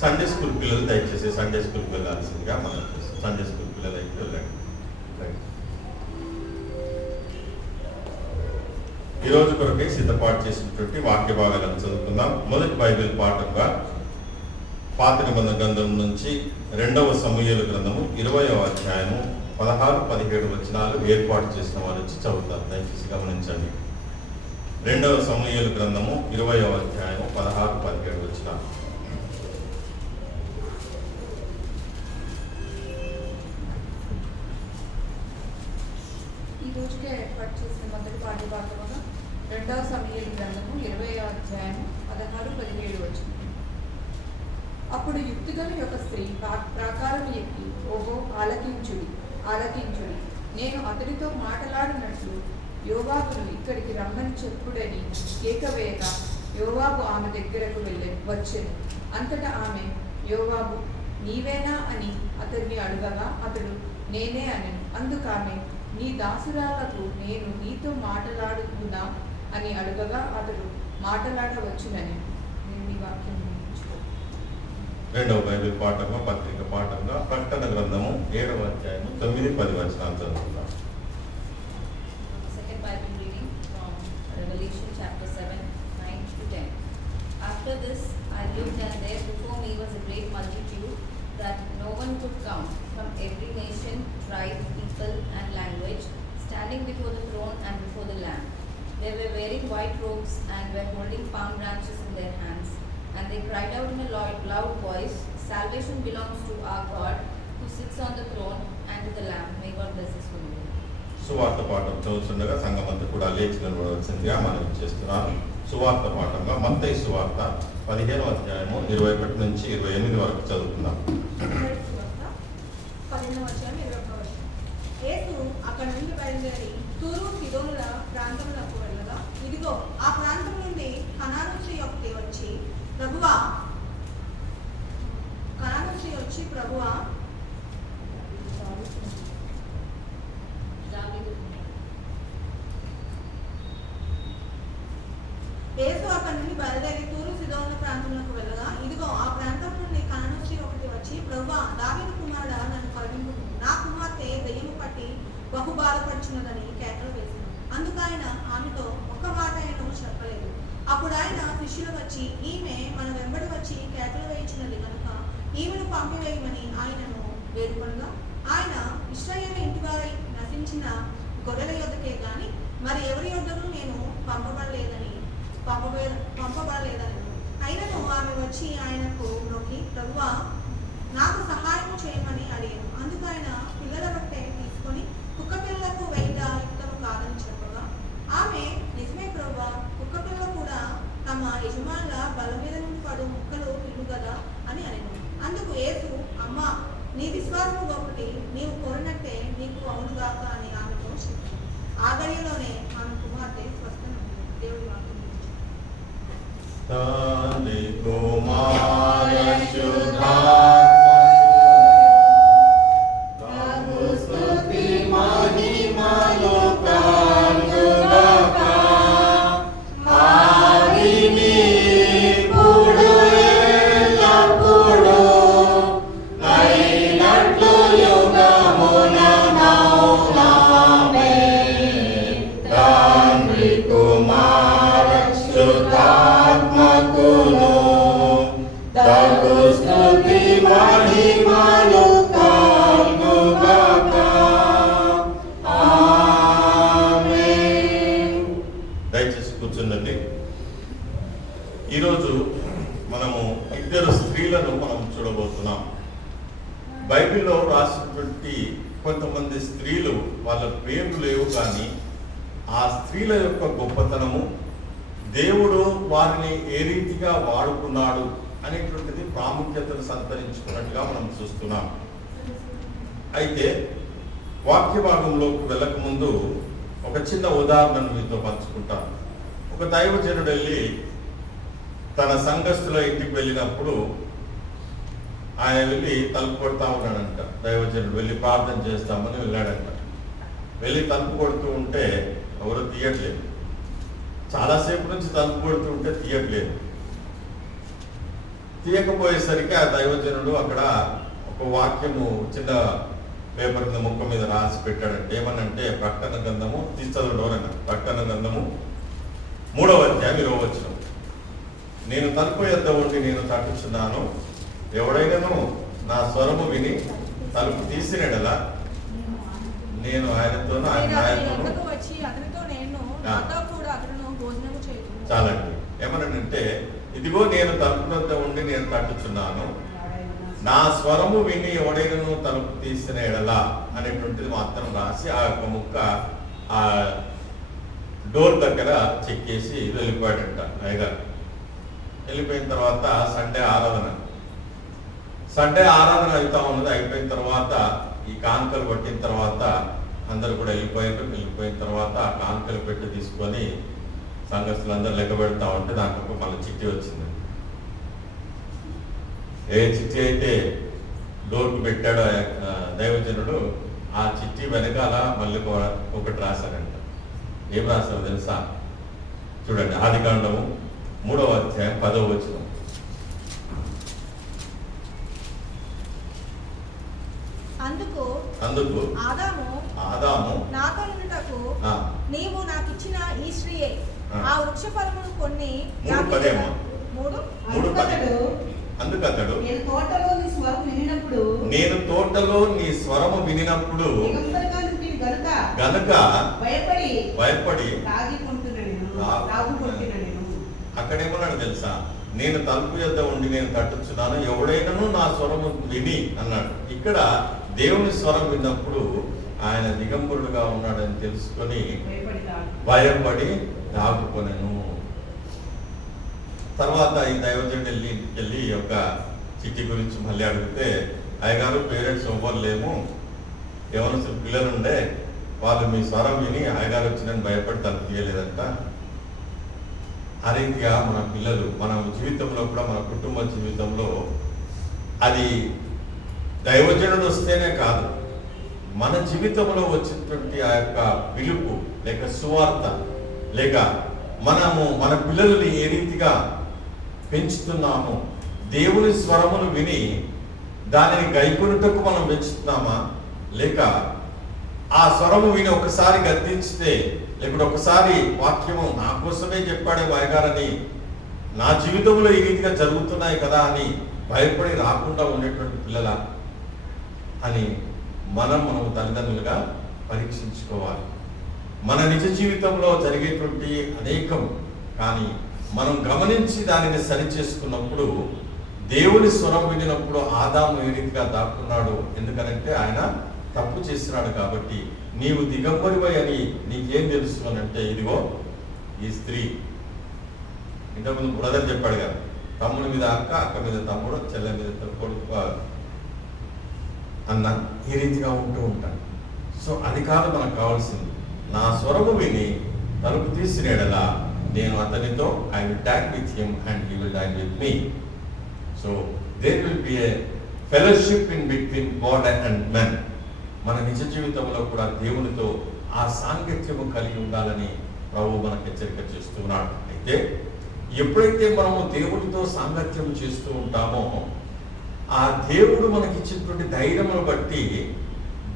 Sunday school పిల్లలు దయచేసి Sunday స్కూల్కి వెళ్ళాల్సిందిగా మనం సండే స్కూల్ పిల్లలు అయితే వెళ్ళండి. ఈరోజు కొరకై సిద్ధపాటు చేసినటువంటి వాక్య భాగాలను చదువుకుందాం. మొదటి బైబిల్ పాఠంగా పాత నిబంధన గ్రంథం నుంచి 2వ సమూయేలు గ్రంథము 20వ అధ్యాయము 16-17 వచనాలు ఏర్పాటు చేసిన వారు వచ్చి చదువుతారు. దయచేసి గమనించండి. 2వ సమూయేలు గ్రంథము 20వ అధ్యాయము 16-17 వచనాలు. ఈ రోజుకే ఏర్పాటు చేసిన మొదటి పాఠ్యభాగముగా 2వ సమూయేలు గ్రంథము 20వ అధ్యాయము 16-17 వచనం. అప్పుడు యుక్తిగల యొక్క స్త్రీ ప్రాకారం ఎక్కి, ఓహో ఆలకించుడి ఆలకించుడి, నేను అతడితో మాట్లాడినట్లు యోవాబును ఇక్కడికి రమ్మని చెప్పుడని కేక వేయగా యోవాబు ఆమె దగ్గరకు వచ్చెను. అంతటా ఆమె, యోవాబు నీవేనా అని అతడిని అడగగా అతడు నేనే అని. అందుకామె, నీ దాసురాలకు నేను నీతో మాట్లాడుతున్నా అని అడగగా అతడు మాట్లాడవచ్చునని. నేను ఈ వాక్యం రెండవ బైబిల్ పాఠంగా పత్రిక పాఠంగా ప్రకటన గ్రంథము 7వ అధ్యాయము 9-10 వచనాలు చదువుతున్నాం. Second Bible reading from Revelation chapter 7, 9-10. After this I looked, and there before me was a great multitude that no one could count, from every nation, tribe, people, and language, standing before the throne and before the Lamb. They were wearing white robes and were holding palm branches in their hands. And they cried out in a loud voice, salvation belongs to our God who sits on the throne and to the Lamb. May God bless us for you. సువార్త పాఠం చదువుతుండగా సంఘమంతా కూడా లేచి నిలబడవలసిందిగా మనం చేస్తున్నాను. సువార్త పాఠంగా మత్తయి సువార్త 15వ అధ్యాయము 21 నుంచి 28 వరకు చదువుకుందాం. 15వ అధ్యాయం 21వ వచనం. యేసు అక్కడి నుండి బయలుదేరి తూరు సీదోనుల ప్రాంతములకు వెళ్ళగా, ఇదిగో ఆ ప్రాంతం నుండి కనాను స్త్రీ ఒకటి వచ్చి, ప్రభువా యేసు అక్కడి నుండి బయలుదేరి తూరు సీదోనుల ప్రాంతంలోకి వెళ్ళగా, ఇదిగో ఆ ప్రాంతం నుండి కనాను స్త్రీ ఒకటి వచ్చి, ప్రభువా దావీదు కుమారుడా నన్ను కరుణింపుము, నా కుమార్తె దెయ్యము పట్టి బహు బాధపడుచున్నదని కేకలు వేసింది. అందుకైన ఆమెతో ఒక్క మాట ఆయన చెప్పలేదు. అప్పుడు ఆయన శిష్యులు వచ్చి, ఈమె మన వెంబడి వచ్చి కేకలు వేయించినది కనుక ఈమెను పంపివేయమని ఆయనను వేడుకొనగా, ఆయన ఇశ్రాయేలు ఇంటివారై నశించిన గొర్రెల యొద్దకే గాని మరి ఎవరి యొద్దకు నేను పంపబడలేదని. అయినను ఆమె వచ్చి ఆయనకు నొక్కి, ప్రభువా నాకు సహాయం చేయమని అడిగాను. అందుకు ఆయన పిల్లల రొట్టె తీసుకొని కుక్క పిల్లలకు వేయట యుక్తము కాదని చెప్పగా, ఆమె నిజమే ప్రభువా, కుక్క పిల్లలు కూడా తమ యజమానుల బల మీద నుండి పడు ముక్కలు తిను కదా అని అనెను. అందుకు యేసు, అమ్మా నీ విశ్వాసము గొప్పటి, నీవు కోరినట్టే నీకు అవునుగాక అని ఆమెతో చెప్పాను. ఆ గడియలోనే ఆమె కుమార్తె స్వస్థనమైంది. దేవుడి వాక్యం. దయచేసి కూర్చుండండి. ఈరోజు మనము ఇద్దరు స్త్రీలను మనం చూడబోతున్నాం. బైబిల్లో రాసినటువంటి కొంతమంది స్త్రీలు వాళ్ళ పేర్లు లేవు, కానీ ఆ స్త్రీల యొక్క గొప్పతనము, దేవుడు వారిని ఏ రీతిగా వాడుకున్నాడు అనేటువంటిది ప్రాముఖ్యతను సంతరించుకున్నట్టుగా మనం చూస్తున్నాం. అయితే వాక్య భాగంలోకి వెళ్ళకముందు ఒక చిన్న ఉదాహరణను మీతో పంచుకుంటాను. ఒక దైవజనుడు వెళ్ళి తన సంఘస్థుల ఇంటికి వెళ్ళినప్పుడు ఆయన వెళ్ళి తలుపు కొడతా ఉన్నాడంట. దైవజనుడు వెళ్ళి ప్రార్థన చేస్తామని వెళ్ళాడంట. వెళ్ళి తలుపు కొడుతూ ఉంటే ఎవరు తీయట్లేదు. చాలాసేపు నుంచి తలుపు కొడుతూ ఉంటే తీయట్లేదు. తీయకపోయేసరికి ఆ దైవజనుడు అక్కడ ఒక వాక్యము చిన్న పేపర్ కింద ముక్క మీద రాసి పెట్టాడంటే ఏమనంటే ప్రకటన గ్రంథము తీర్చదవడం ప్రకటన గ్రంథము 3వ అధ్యాయం 20వ వచనం. నేను తలుపు యొద్ద ఉండి నేను తట్టుచున్నాను, ఎవడైనాను నా స్వరము విని తలుపు తీసిన యెడల నేను ఆయనతోనూ ఆయన నేను అతని ఆయనతోనూ. యొద్దకు వచ్చి అతనితో నేను నాతో కూడా అతను భోజనము చేయుదును. చాలండి. ఏమనంటే ఇదిగో నేను తలుపు వద్ద ఉండి నేను తట్టుచున్నాను, నా స్వరము విని ఎవడైనాను తలుపు తీసిన ఎడల అనేటువంటిది మాత్రం రాసి ఆ యొక్క ముక్క ఆ డోర్ దగ్గర చెక్కేసి వెళ్ళిపోయాడంట అయ్యగారు. వెళ్ళిపోయిన తర్వాత సండే ఆరాధన అవుతా ఉన్నది. అయిపోయిన తర్వాత ఈ కానుకలు పట్టిన తర్వాత అందరు కూడా వెళ్ళిపోయిన తర్వాత ఆ కానుకలు పెట్టి తీసుకొని సంఘస్థులందరూ లెక్క పెడతా ఉంటే దాంట్లో మళ్ళీ చిట్టి వచ్చింది. ఏ చిట్టి అయితే డోర్కు పెట్టాడో దైవజనుడు, ఆ చిట్టి వెనకాల మళ్ళీ ఒకటి రాశాడంట. ఏం రాశారో తెలుసా? చూడండి, ఆదికాండము 3వ అధ్యాయం 10వ వచనం. అందుకు ఆదాము నాతో నుండుటకు ఆ, నీవు నాకు ఇచ్చిన ఈ స్త్రీయే ఆ వృక్ష ఫలమును కొన్ని 3:10 మూడు అందుకతడు నేను తోటలో నీ స్వరం వినినప్పుడు నేను తోటలో నీ స్వరము వినినప్పుడు దిగంబరగా నుండి గనుక భయపడి తాగుకుంటున్నా నేను. అక్కడేమన్నాడు తెలుసా? నేను తలుపు యొద్ద ఉండి నేను తట్టుచున్నాను, ఎవడైనాను నా స్వరము విని అన్నాడు. ఇక్కడ దేవుని స్వరం విన్నప్పుడు ఆయన దిగంబరుడుగా ఉన్నాడని తెలుసుకొని భయపడి దాగుకొనెను. తర్వాత ఈ దైవజనుడు వెళ్ళి ఈ యొక్క చిట్టి గురించి మళ్ళీ అడిగితే, అయ్యగారు పేరెంట్స్ ఎవ్వరు లేము, ఎవరు పిల్లలు ఉండే, వాళ్ళు మీ స్వరం విని అయ్యగారు వచ్చిందని భయపడి తలుపు తీయలేదంట. ఆ రీతిగా మన పిల్లలు మన జీవితంలో కూడా, మన కుటుంబ జీవితంలో అది దైవజనుడు వస్తేనే కాదు, మన జీవితంలో వచ్చినటువంటి ఆ యొక్క పిలుపు లేక సువార్త, లేక మనము మన పిల్లల్ని ఏ రీతిగా పెంచుతున్నాము, దేవుని స్వరమును విని దానిని గైకొనుటకు మనం పెంచుతున్నామా, లేక ఆ స్వరము విని ఒకసారి గద్దించితే, లేకుంటే ఒకసారి వాక్యము నా కోసమే చెప్పాడే అయ్యగారని, నా జీవితంలో ఈ రీతిగా జరుగుతున్నాయి కదా అని భయపడి రాకుండా ఉండేటువంటి పిల్లల అని మనము తల్లిదండ్రులుగా పరీక్షించుకోవాలి. మన నిజ జీవితంలో జరిగేటువంటి అనేకం కానీ మనం గమనించి దానిని సరి చేసుకున్నప్పుడు, దేవుని స్వరం వినినప్పుడు ఆదాము ఏ రీతిగా దాక్కున్నాడు, ఎందుకనంటే ఆయన తప్పు చేసినాడు కాబట్టి. నీవు దిగంబరివై అని నీకేం తెలుసు అని అంటే, ఇదిగో ఈ స్త్రీ, ఇంతకుముందు బ్రదర్ చెప్పాడు కదా, తమ్ముడి మీద అక్క, అక్క మీద తమ్ముడు, చెల్లె మీద కొడుకు అన్న, ఈ రీతిగా ఉంటూ ఉంటాడు. సో అది కాదు మనకు కావాల్సింది. నా స్వరము విని తలుపు తీసిన యెడల నేను అతనితో I will dine with him and he will dine with me. So there will be a fellowship in between God and men. మన నిజ జీవితంలో కూడా దేవునితో ఆ సాంగత్యము కలిగి ఉండాలని ప్రభు మనకు హెచ్చరిక చేస్తున్నాడు. అయితే ఎప్పుడైతే మనము దేవుడితో సాంగత్యం చేస్తూ ఉంటామో, ఆ దేవుడు మనకిచ్చినటువంటి ధైర్యమును బట్టి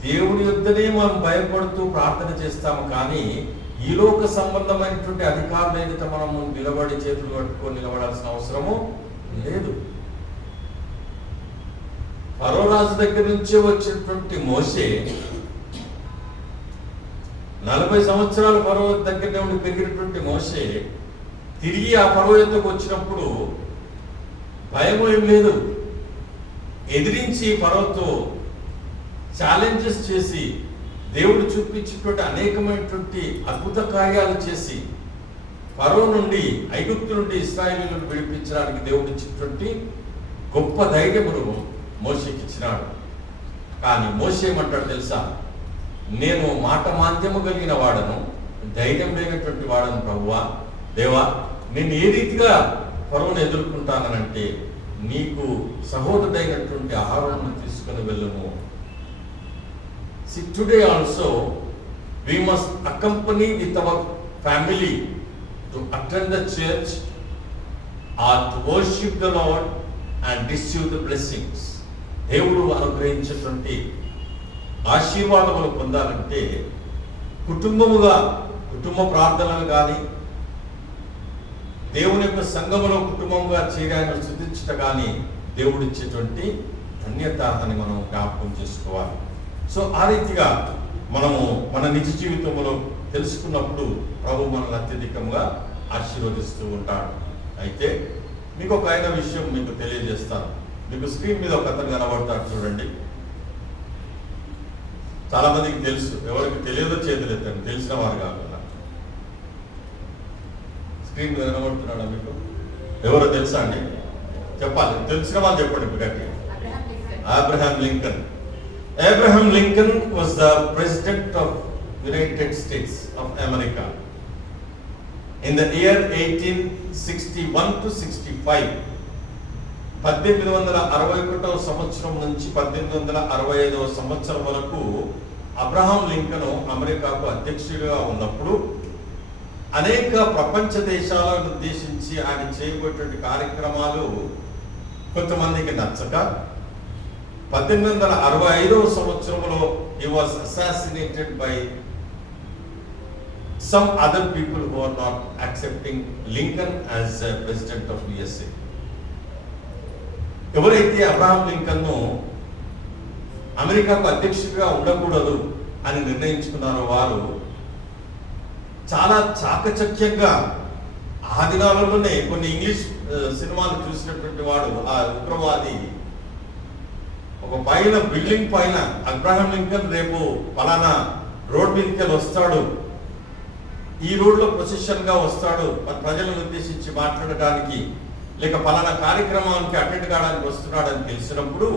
దేవుడి యొద్దనే మనం భయపడుతూ ప్రార్థన చేస్తాము. కానీ ఈ లోక సంబంధమైనటువంటి అధికారుల ఎదుట మనము నిలబడి చేతులు కట్టుకొని నిలబడాల్సిన అవసరము లేదు. ఫరో రాజు దగ్గర నుంచే వచ్చినటువంటి మోషే 40 సంవత్సరాలు ఫరో దగ్గరనే ఉండి పెరిగినటువంటి మోషే తిరిగి ఆ ఫరో యొద్దకు వచ్చినప్పుడు భయం ఏం లేదు. ఎదిరించి ఫరోతో ఛాలెంజెస్ చేసి దేవుడు చూపించినటువంటి అనేకమైనటువంటి అద్భుత కార్యాలు చేసి ఫరో నుండి, ఐగుప్తు నుండి ఇశ్రాయేలులను విడిపించడానికి దేవుడు ఇచ్చినటువంటి గొప్ప ధైర్యమును మోషేకి ఇచ్చినాడు. కానీ మోషే ఏమంటాడు తెలుసా? నేను మాట మాంద్యము కలిగిన వాడను, ధైర్యం లేనటువంటి వాడను ప్రభువా, దేవా, నేను ఏ రీతిగా ఫరోను ఎదుర్కొంటానంటే నీకు సహోదరుడైనటువంటి ఆహారమును తీసుకుని వెళ్ళము. See, today also we must accompany with our family to attend the church or to worship the Lord and receive the blessings. దేవుడు అనుగ్రహించేటువంటి ఆశీర్వాదములు పొందాలంటే కుటుంబముగా కుటుంబ ప్రార్థనలు కానీ దేవుని యొక్క సంఘములో కుటుంబముగా చేరాయని స్తుతించట కానీ దేవుడిచ్చేటువంటి ధన్యత అని మనం జ్ఞాపకం చేసుకోవాలి. సో ఆ రీతిగా మనము మన నిజ జీవితంలో తెలుసుకున్నప్పుడు ప్రభు మనల్ని అత్యధికంగా ఆశీర్వదిస్తూ ఉంటాడు. అయితే మీకు ఒక ఆయన విషయం మీకు తెలియజేస్తాను. మీకు స్క్రీన్ మీద ఒక అతను కనబడతాడు చూడండి. చాలా మందికి తెలుసు, ఎవరికి తెలియదో చేతులు ఎత్తండి, తెలిసిన వారు కాకుండా. స్క్రీన్ మీద కనబడుతున్నాడా మీకు? ఎవరో తెలుసా అండి? చెప్పాలి, తెలిసిన వాళ్ళు చెప్పండి ఇప్పుడు గట్టిగా. Abraham Lincoln. Abraham Lincoln was the president of United States of America in the year 1861 to 65. 1861వ సంవత్సరం నుంచి 1865వ సంవత్సరం వరకు అబ్రహాం లింకన్ అమెరికాకు అధ్యక్షుడిగా ఉన్నప్పుడు అనేక ప్రపంచ దేశాలను ఉద్దేశించి ఆయన చేయబోయేటువంటి కార్యక్రమాలు కొంతమందికి నచ్చక 1865వ సంవత్సరంలో he was assassinated by some other people who are not accepting Lincoln as president of USA. ఎవరైతే అబ్రహాం లింకన్ అమెరికాకు అధ్యక్షుడిగా ఉండకూడదు అని నిర్ణయించుకున్నారో వారు చాలా చాకచక్యంగా ఆ దినాలలోనే కొన్ని ఇంగ్లీష్ సినిమాలు చూసినటువంటి వాడు ఆ ఉగ్రవాది ఒక పైన బిల్డింగ్ పైన అబ్రహాం లింకన్ రేపు పలానా రోడ్ మీదకి వస్తాడు, ఈ రోడ్లో ప్రొసెషన్ గా వస్తాడు, ప్రజలను ఉద్దేశించి మాట్లాడడానికి లేక పలానా కార్యక్రమానికి అటెండ్ కావడానికి వస్తున్నాడని తెలిసినప్పుడు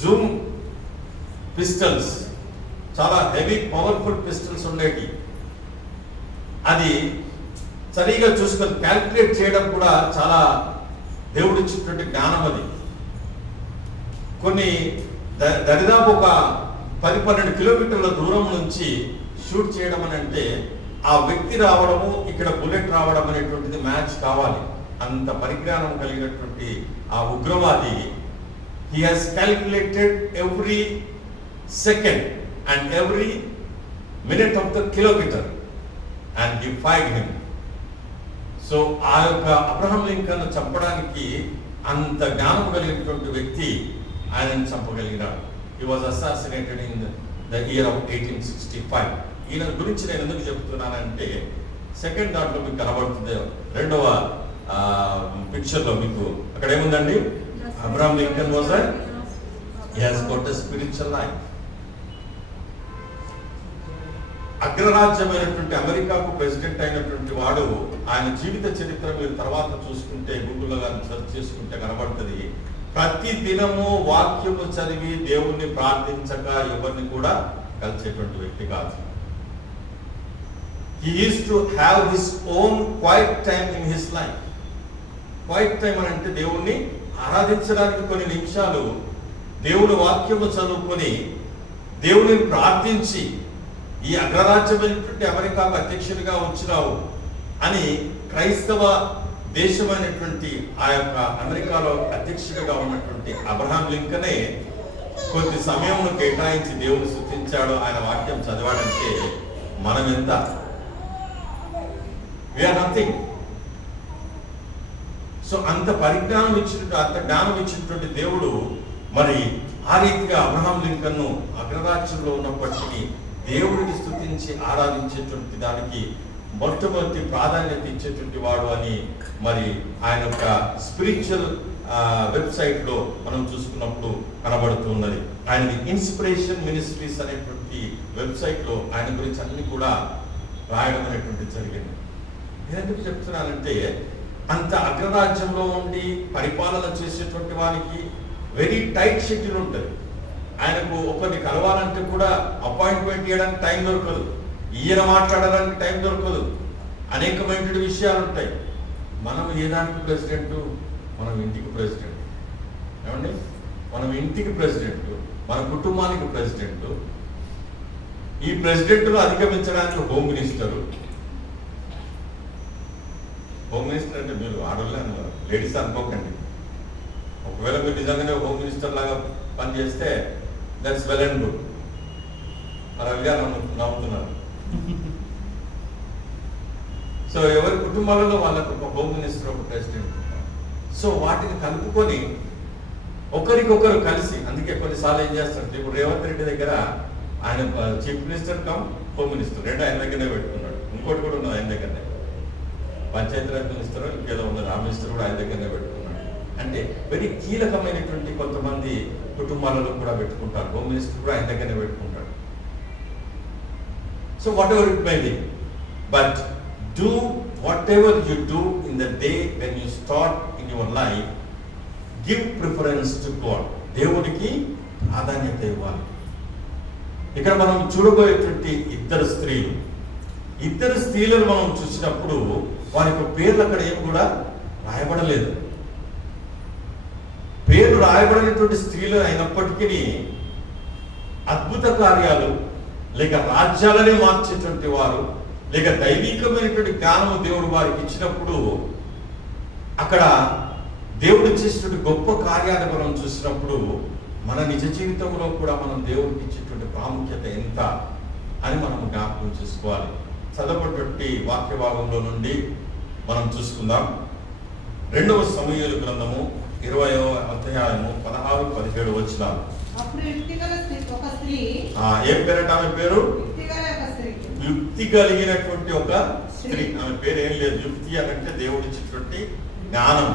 జూమ్ పిస్టల్స్, చాలా హెవీ పవర్ఫుల్ పిస్టల్స్ ఉండేవి. అది సరిగా చూసుకొని క్యాల్కులేట్ చేయడం కూడా చాలా దేవుడిచ్చినటువంటి జ్ఞానం. అది కొన్ని దరిదాపు ఒక 10-12 కిలోమీటర్ల దూరం నుంచి షూట్ చేయడం అని అంటే ఆ వ్యక్తి రావడము, ఇక్కడ బుల్లెట్ రావడం అనేటువంటిది మ్యాచ్ కావాలి. అంత పరిజ్ఞానం కలిగినటువంటి ఆ ఉగ్రవాది he has calculated every second and every minute of the kilometer and he fired him. So ఆ యొక్క అబ్రహాం లింకన్ చంపడానికి అంత జ్ఞానం కలిగినటువంటి వ్యక్తి ఆయనను చంపగలిగినాడు. he was assassinated in the year of 1865. ఈయన గురించి నేను ఎందుకు చెప్తున్నానంటే సెకండ్ దాంట్లో మీకు కనబడుతుంది, రెండవ పిక్చర్లో మీకు అక్కడ ఏముందండి? Abraham Lincoln was he has got a spiritual life. అగ్రరాజ్యమైనటువంటి అమెరికాకు ప్రెసిడెంట్ అయినటువంటి వాడు, ఆయన జీవిత చరిత్ర మీరు తర్వాత చూసుకుంటే గూగుల్లో కానీ సెర్చ్ చేసుకుంటే కనబడుతుంది. ప్రతి దినము వాక్యము చదివి దేవుణ్ణి ప్రార్థించక ఎవరిని కూడా కలిసేటువంటి వ్యక్తి కాదు. He used to have his own quiet time in his life. Quiet time అని అంటే దేవుణ్ణి ఆరాధించడానికి కొన్ని నిమిషాలు దేవుని వాక్యము చదువుకొని దేవుని ప్రార్థించి ఈ అగ్రరాజ్యమైనటువంటి అమెరికాకు అధ్యక్షుడిగా వచ్చినావు అని క్రైస్తవ దేశమైనటువంటి ఆ యొక్క అమెరికాలో అధ్యక్షుడిగా ఉన్నటువంటి అబ్రహాం లింకనే కొద్ది సమయంలో కేటాయించి దేవుని స్తుతించాడు, ఆయన వాక్యం చదివాడంటే మనం ఎంత? We are nothing. సో అంత పరిజ్ఞానం ఇచ్చినట్టు, అంత జ్ఞానం ఇచ్చినటువంటి దేవుడు మరి ఆ రీతిగా అబ్రహాం లింకన్ను అగ్రరాజ్యంలో ఉన్నప్పటికీ దేవుడిని స్తుతించి ఆరాధించేటువంటి దానికి మొట్టమొదటి ప్రాధాన్యత ఇచ్చేటువంటి వాడు అని మరి ఆయన యొక్క స్పిరిచువల్ వెబ్సైట్లో మనం చూసుకున్నప్పుడు కనబడుతున్నది. ఆయనది ఇన్స్పిరేషన్ మినిస్ట్రీస్ అనేటువంటి వెబ్సైట్లో ఆయన గురించి అన్ని కూడా రాయడం అనేటువంటి జరిగింది. నేను ఎందుకు చెప్తున్నానంటే అంత అగ్రరాజ్యంలో ఉండి పరిపాలన చేసేటువంటి వారికి వెరీ టైట్ షెడ్యూల్ ఉంటుంది. ఆయనకు ఒకరిని కలవాలంటే కూడా అపాయింట్మెంట్ ఇవ్వడానికి టైం దొరకదు, ఈయన మాట్లాడడానికి టైం దొరకదు, అనేకమైన విషయాలు ఉంటాయి. మనం ఏదానికి ప్రెసిడెంట్? మనం ఇంటికి ప్రెసిడెంట్. ఏమండి, మనం ఇంటికి ప్రెసిడెంట్, మన కుటుంబానికి ప్రెసిడెంట్. ఈ ప్రెసిడెంట్ను అధిగమించడానికి హోమ్ మినిస్టరు. హోమ్ మినిస్టర్ అంటే మీరు ఆడవాళ్ళే అన్నారు, లేడీస్ అనుకోకండి. ఒకవేళ మీరు నిజంగానే హోమ్ మినిస్టర్ లాగా పనిచేస్తే దట్స్ వెల్ అండ్ గుడ్. మరి అవిగా నమ్ముతున్నారు. సో ఎవరి కుటుంబాలలో వాళ్ళకు ఒక హోమ్ మినిస్టర్, ఒక ప్రెసిడెంట్. సో వాటిని కలుపుకొని ఒకరికొకరు కలిసి, అందుకే కొన్నిసార్లు ఏం చేస్తారు, ఇప్పుడు రేవంత్ రెడ్డి దగ్గర ఆయన chief minister come home minister రెండు ఆయన దగ్గరనే పెట్టుకున్నాడు. ఇంకోటి కూడా ఉన్నది ఆయన దగ్గరనే, పంచాయతీరాజ్ మినిస్టర్ ఇంకేదో ఉన్నది, ఆ మినిస్టర్ కూడా ఆయన దగ్గరనే పెట్టుకున్నాడు. అంటే వెరీ కీలకమైనటువంటి కొంతమంది కుటుంబాలలో కూడా పెట్టుకుంటారు. హోమ్ మినిస్టర్ కూడా ఆయన దగ్గరనే పెట్టుకుంటాడు. So what ever it may be, but do whatever you do in the day when you start in your life, give preference to God. దేవుడికి ప్రాధాన్యత ఇవ్వాలి. ఇక్కడ మనం చూడబోయేటువంటి ఇద్దరు స్త్రీలను మనం చూసినప్పుడు వారి యొక్క పేర్లు అక్కడ ఏమి కూడా రాయబడలేదు. పేర్లు రాయబడినటువంటి స్త్రీలు అయినప్పటికీ అద్భుత కార్యాలు లేక రాజ్యాలనే మార్చేటువంటి వారు, లేక దైవికమైనటువంటి జ్ఞానము దేవుడు వారికి ఇచ్చినప్పుడు అక్కడ దేవుడు చేసినటువంటి గొప్ప కార్యాన్ని మనం చూసినప్పుడు మన నిజ జీవితంలో కూడా మనం దేవుడికి ఇచ్చేటువంటి ప్రాముఖ్యత ఎంత అని మనం జ్ఞాపకం చేసుకోవాలి. చదవబడినటువంటి వాక్య భాగంలో నుండి మనం చూసుకుందాం. 2వ సమూయేలు గ్రంథము 20వ అధ్యాయము 16-17 వచనాలు. అప్పుడు యుక్తిగల ఒక స్త్రీ, ఏం పేరట ఆమె పేరు? యుక్తిగల ఒక స్త్రీ, యుక్తి కలిగినటువంటి ఒక స్త్రీ. ఆమె పేరు ఏం లేదు, యుక్తి అనంటే దేవుడి ఇచ్చినటువంటి జ్ఞానం.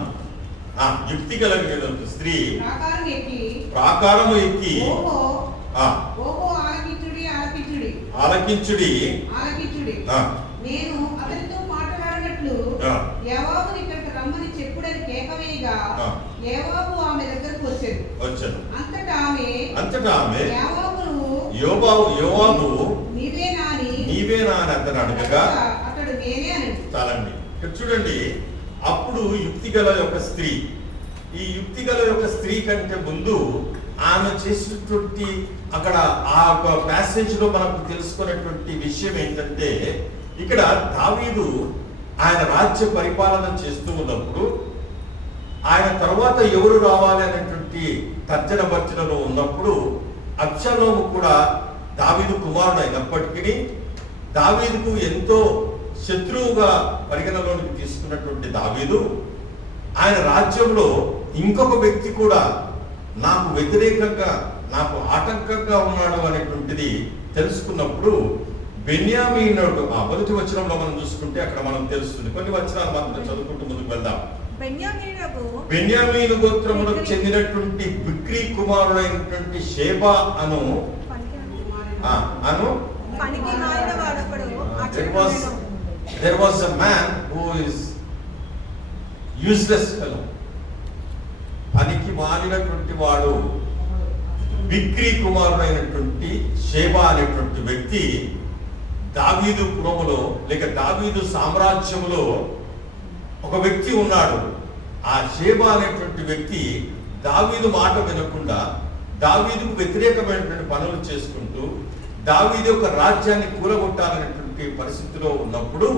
యుక్తి కలిగిన స్త్రీ ప్రాకారము ఎక్కి ఆలకించుడి నేను అతనితో మాట్లాడినట్లు యోవాబు ఇక్కడికి రమ్మని చెప్పుడని కేకవేయగా యోవాబు ఆమె దగ్గరకు వచ్చాడు. అంతటా ఆమె యోవాబు నీవేనా అని అతను అడగగా అతడు నేనే అని. చాలండి, ఇక్కడ చూడండి. అప్పుడు యుక్తిగల యొక్క స్త్రీ, ఈ యుక్తిగల యొక్క స్త్రీ కంటే ముందు ఆమె చేసినటువంటి అక్కడ ఆ యొక్క ప్యాసేజ్ లో మనకు తెలుసుకునేటువంటి విషయం ఏంటంటే, ఇక్కడ దావీదు ఆయన రాజ్య పరిపాలన చేస్తూ ఉన్నప్పుడు ఆయన తర్వాత ఎవరు రావాలి అనేటువంటి తర్జన భర్జనలో ఉన్నప్పుడు అబ్షాలోము కూడా దావీదు కుమారుడు అయినప్పటికీ దావీదుకు ఎంతో శత్రువుగా పరిగణలోనికి తీసుకున్నటువంటి దావీదు ఆయన రాజ్యంలో ఇంకొక వ్యక్తి కూడా నాకు వ్యతిరేకంగా, నాకు ఆటంకంగా ఉన్నాడు అనేటువంటిది తెలుసుకున్నప్పుడు బెన్యామీనుడు, మొదటి వచనంలో మనం చూసుకుంటే అక్కడ మనం తెలుస్తుంది. కొన్ని వచనాలు మనం చదువుకుంటూ ముందుకు వెళ్దాం. బెన్యామీను గోత్రములకు చెందినటువంటి బిక్రీ కుమారుడైనటువంటి Sheba Anu there was a man who is useless fellow, పనికి మాలినటువంటి వాడు. బిక్రీ కుమారుడైనటువంటి షేబా అనేటువంటి వ్యక్తి దావీదు పురములో లేక దావీదు సామ్రాజ్యములో ఒక వ్యక్తి ఉన్నాడు. ఆ షేబా అనేటువంటి వ్యక్తి దావీదు మాట వినకుండా దావీదుకు వ్యతిరేకమైనటువంటి పనులు చేసుకుంటూ దావీదు యొక్క రాజ్యాన్ని కూలగొట్టాలనేటువంటి పరిస్థితిలో ఉన్నప్పుడు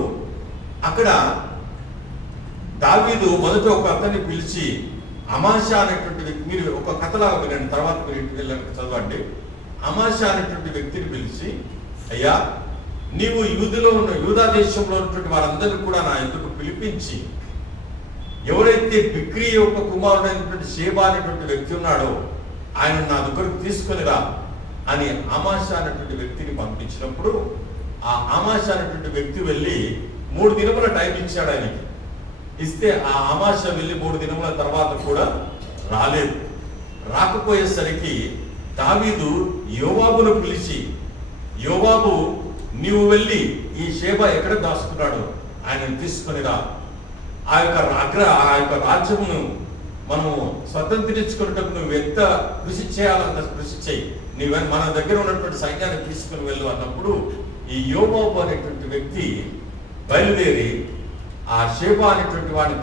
అక్కడ దావీదు మొదట ఒక అతన్ని పిలిచి, అమాషా అనేటువంటి వ్యక్తి, మీరు ఒక కథలాగా వినండి, తర్వాత మీరు ఇంటికి వెళ్ళాక చదవండి. అమాషా అనేటువంటి వ్యక్తిని పిలిచి, అయ్యా నీవు యూదా దేశంలో ఉన్నటువంటి వారందరినీ కూడా నా ఎదుకు పిలిపించి, ఎవరైతే బిక్రీ యొక్క కుమారుడైనటువంటి షేబా అనేటువంటి వ్యక్తి ఉన్నాడో ఆయన నా దగ్గరకు తీసుకొని రా అని అమాషా అనేటువంటి వ్యక్తిని పంపించినప్పుడు ఆ అమాషా అనేటువంటి వ్యక్తి వెళ్ళి 3 దినముల టైం ఇచ్చాడు ఆయనకి. ఇస్తే ఆ అమాషా వెళ్ళి 3 దినముల తర్వాత కూడా రాలేదు. రాకపోయేసరికి దావీదు యోవాబును పిలిచి, యోవాబు నీవు వెళ్ళి ఈ షేబా ఎక్కడ దాచుకున్నాడు ఆయనను తీసుకొని రా, ఆ యొక్క రాజ్యమును మనము స్వతంత్రించుకున్నట్టు నువ్వు ఎంత కృషి చేయాలంత కృషి చేయి, మన దగ్గర ఉన్నటువంటి సైన్యాన్ని తీసుకుని వెళ్ళు అన్నప్పుడు ఈ యోవాబు అనేటువంటి వ్యక్తి బయలుదేరి ఆ షేబా అనేటువంటి వాడిని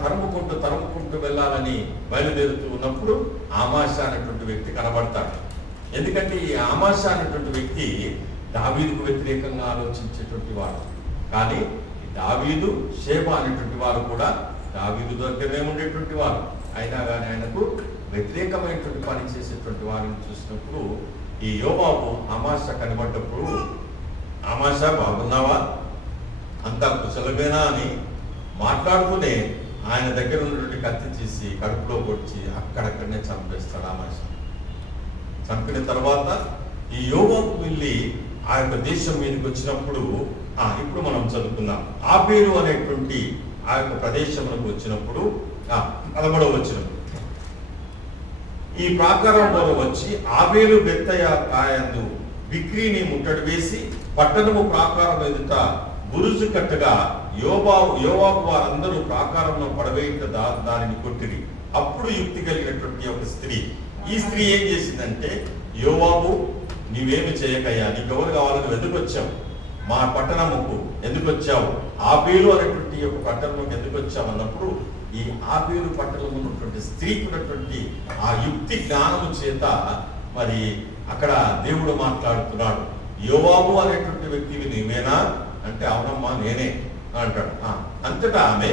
తరుముకుంటూ వెళ్ళాలని బయలుదేరుతూ ఉన్నప్పుడు అమాషా అనేటువంటి వ్యక్తి కనబడతాడు. ఎందుకంటే ఈ అమాషా అనేటువంటి వ్యక్తి దావీదుకు వ్యతిరేకంగా ఆలోచించేటువంటి వాడు. కానీ దావీదు షేబా అనేటువంటి వారు కూడా దావీదు దగ్గరనే ఉండేటువంటి వారు. అయినా కానీ ఆయనకు వ్యతిరేకమైనటువంటి పని చేసేటువంటి వారిని చూసినప్పుడు ఈ యోబాబు అమాష కనబడ్డప్పుడు, అమాష బాగున్నావా, అంతా కుశలమేనా అని మాట్లాడుతూనే ఆయన దగ్గర ఉన్నటువంటి కత్తి తీసి కడుపులో పొడిచి అక్కడక్కడనే చంపేస్తాడు అమాష. చంపిన తర్వాత ఈ యోబాబు వెళ్ళి ఆ యొక్క దేశం మీదకి వచ్చినప్పుడు, ఇప్పుడు మనం చదువుకుందాం. ఆబేలు అనేటువంటి ఆ యొక్క ప్రదేశంలోకి వచ్చినప్పుడు 13వ వచనం, ఈ ప్రాకారంలో వచ్చి ఆబేలు బెత్తయ కాయందు బిక్రీని ముట్టడి వేసి పట్టణము ప్రాకారం ఎదుట బురుజు కట్టగా యోవాబు వారందరూ ప్రాకారంలో పడవేయుట దానిని కొట్టిరి. అప్పుడు యుక్తి కలిగినటువంటి ఒక స్త్రీ, ఈ స్త్రీ ఏం చేసిందంటే, యోవాబు నీవేమి చేయకయ్యా, నీకెవరు కావాలని ఎందుకు వచ్చావు, మా పట్టణముకు ఎందుకు వచ్చావు, ఆబేలు అనేటువంటి ఒక పట్టణంలోకి ఎందుకు వచ్చావు అన్నప్పుడు, ఈ ఆబేలు పట్టణంలో ఉన్నటువంటి స్త్రీకి ఉన్నటువంటి ఆ యుక్తి జ్ఞానము చేత మరి అక్కడ దేవుడు మాట్లాడుతున్నాడు. యోవాబు అనేటువంటి వ్యక్తివి నీవేనా అంటే, అవునమ్మా నేనే అంటాడు. అంతటా ఆమె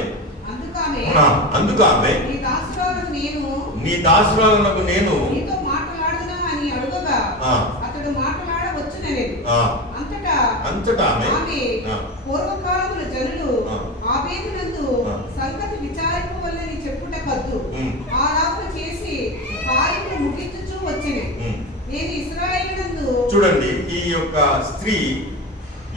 అందుకు ఆమె నీ దాసురాలకు నేను అంతటా ఆమె పూర్వకాలముల జనులు ఆబేలునందు సంగతి విచారింపవలెనని చెప్పుట కద్దు, ఆలాపన చేసి కార్యములు ముగించుచూ వచ్చింది. నేను ఇశ్రాయేలునందు చూడండి, ఈ యొక్క స్త్రీ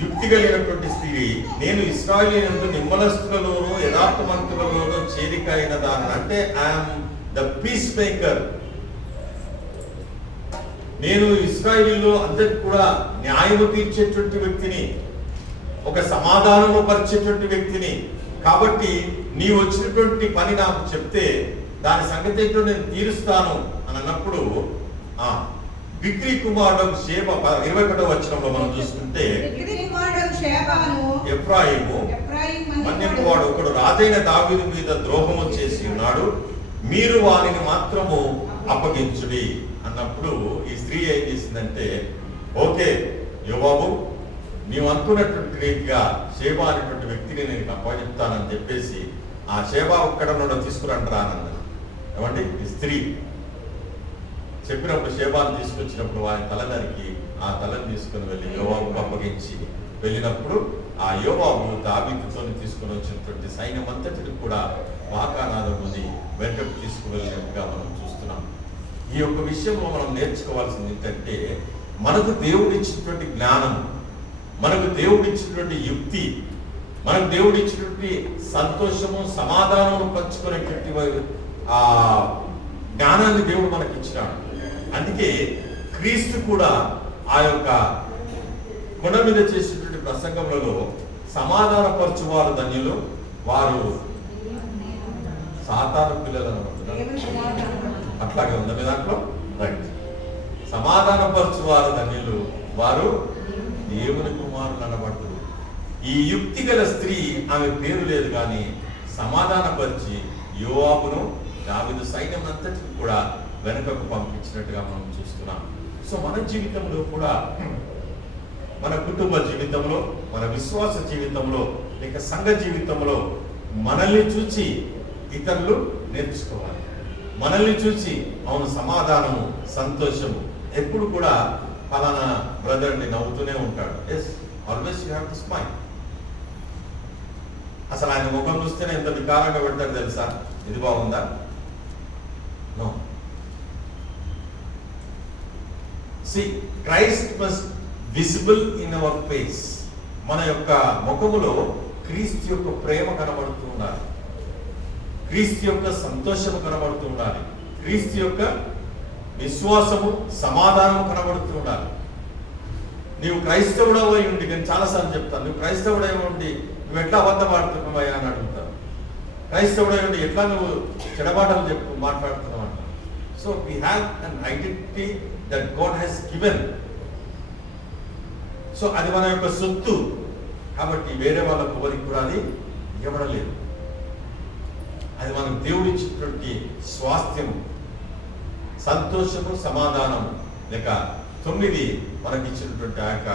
యుక్తి కలిగినటువంటి స్త్రీ, నేను ఇశ్రాయేలునందు నిమ్మలస్తులలోనూ యథార్థవంతులలోనూ చేరిక అయిన దాన్ని, అంటే ఐఎమ్ ద పీస్ మేకర్, నేను ఇశ్రాయేలులో అందరికి కూడా న్యాయము తీర్చేటువంటి వ్యక్తిని, ఒక సమాధానము పరిచేటువంటి వ్యక్తిని. కాబట్టి నీ వచ్చినటువంటి పని నాకు చెప్తే దాని సంగతి ఏంటో నేను తీరుస్తాను అని అన్నప్పుడు, బిక్రీ కుమారుడు షేబ 21వ వచనంలో మనం చూసుకుంటే, ఎఫ్రాయిము మన్యపు వాడు ఒకడు రాజైన దావీదు మీద ద్రోహము చేసి ఉన్నాడు, మీరు వారిని మాత్రము అప్పగించుడి అన్నప్పుడు ఈ స్త్రీ ఏం చేసిందంటే, ఓకే యోబాబు, నీవు అనుకున్నటువంటి రీతిగా షేబా అనేటువంటి వ్యక్తిని నేను అప్పచెప్తానని చెప్పేసి ఆ షేబా ఒక్కడ నుండి తీసుకురంటారా అన్నది. ఏమండి, ఈ స్త్రీ చెప్పినప్పుడు షేబాను తీసుకొచ్చినప్పుడు ఆయన తలనరికి ఆ తలని తీసుకుని వెళ్ళి యోబాబుకు అప్పగించి వెళ్ళినప్పుడు ఆ యోబాబు దావీదుతో తీసుకుని వచ్చినటువంటి సైన్యం అంతటిని కూడా వాకానాదముని వెంటకు తీసుకువెళ్ళినట్టుగా మనం చూస్తున్నాం. ఈ యొక్క విషయంలో మనం నేర్చుకోవాల్సింది ఏంటంటే, మనకు దేవుడిచ్చినటువంటి జ్ఞానం, మనకు దేవుడిచ్చినటువంటి యుక్తి, మనకు దేవుడిచ్చినటువంటి సంతోషము సమాధానము పంచుకునేటువంటి ఆ జ్ఞానాన్ని దేవుడు మనకి ఇచ్చినాడు. అందుకే క్రీస్తు కూడా ఆ యొక్క కొండ మీద చేసినటువంటి ప్రసంగములలో సమాధానపరచువారు ధన్యులు, వారు సాతాను పిల్లలు అనుకుంటున్నారు. అట్లాగే ఉంది మీ దాంట్లో, రైట్. సమాధానపరచువారు ధన్యులు, వారు దేవుని కుమారులు అనబడుతున్నారు. ఈ యుక్తి గల స్త్రీ, ఆమె పేరు లేదు కానీ సమాధానపరిచి యోవాబును దావీదు సైన్యం అంతటిని కూడా వెనుకకు పంపించినట్టుగా మనం చూస్తున్నాం. సో మన జీవితంలో కూడా, మన కుటుంబ జీవితంలో, మన విశ్వాస జీవితంలో, లేక సంఘ జీవితంలో మనల్ని చూసి ఇతరులు నేర్చుకోవాలి. మనల్ని చూసి అవును సమాధానము, సంతోషము, ఎప్పుడు కూడా ఫలానా బ్రదర్ని నవ్వుతూనే ఉంటాడు. Yes, always you have to smile. అసలు ఆయన ముఖం చూస్తేనే ఎంత వికారంగా పెడతాడు తెలుసా, ఇది బాగుందా? No. See, Christ was visible in our face. మన యొక్క ముఖములో క్రీస్తు యొక్క ప్రేమ కనబడుతూ ఉండాలి, క్రీస్తు యొక్క సంతోషము కనబడుతూ ఉండాలి, క్రీస్తు యొక్క విశ్వాసము, సమాధానము కనబడుతూ ఉండాలి. నీవు క్రైస్తవుడవై ఉండి, నేను చాలాసార్లు చెప్తాను, నువ్వు క్రైస్తవుడై ఉండి నువ్వు ఎట్లా అబద్ధం ఆడుతున్నావయ్యా అని అడుగుతాను. క్రైస్తవుడై ఉండి ఎట్లా నువ్వు చెడబాటలు మాట్లాడుతున్నావు అంట. So we have an identity that God has given. So అది మన యొక్క సొత్తు కాబట్టి వేరే వాళ్ళకు ఎవరికి కూడా అది ఇవ్వడలేదు. అది మనకు దేవుడిచ్చినటువంటి స్వాస్థ్యము, సంతోషము, సమాధానము, లేక 9 మనకి ఇచ్చినటువంటి ఆ యొక్క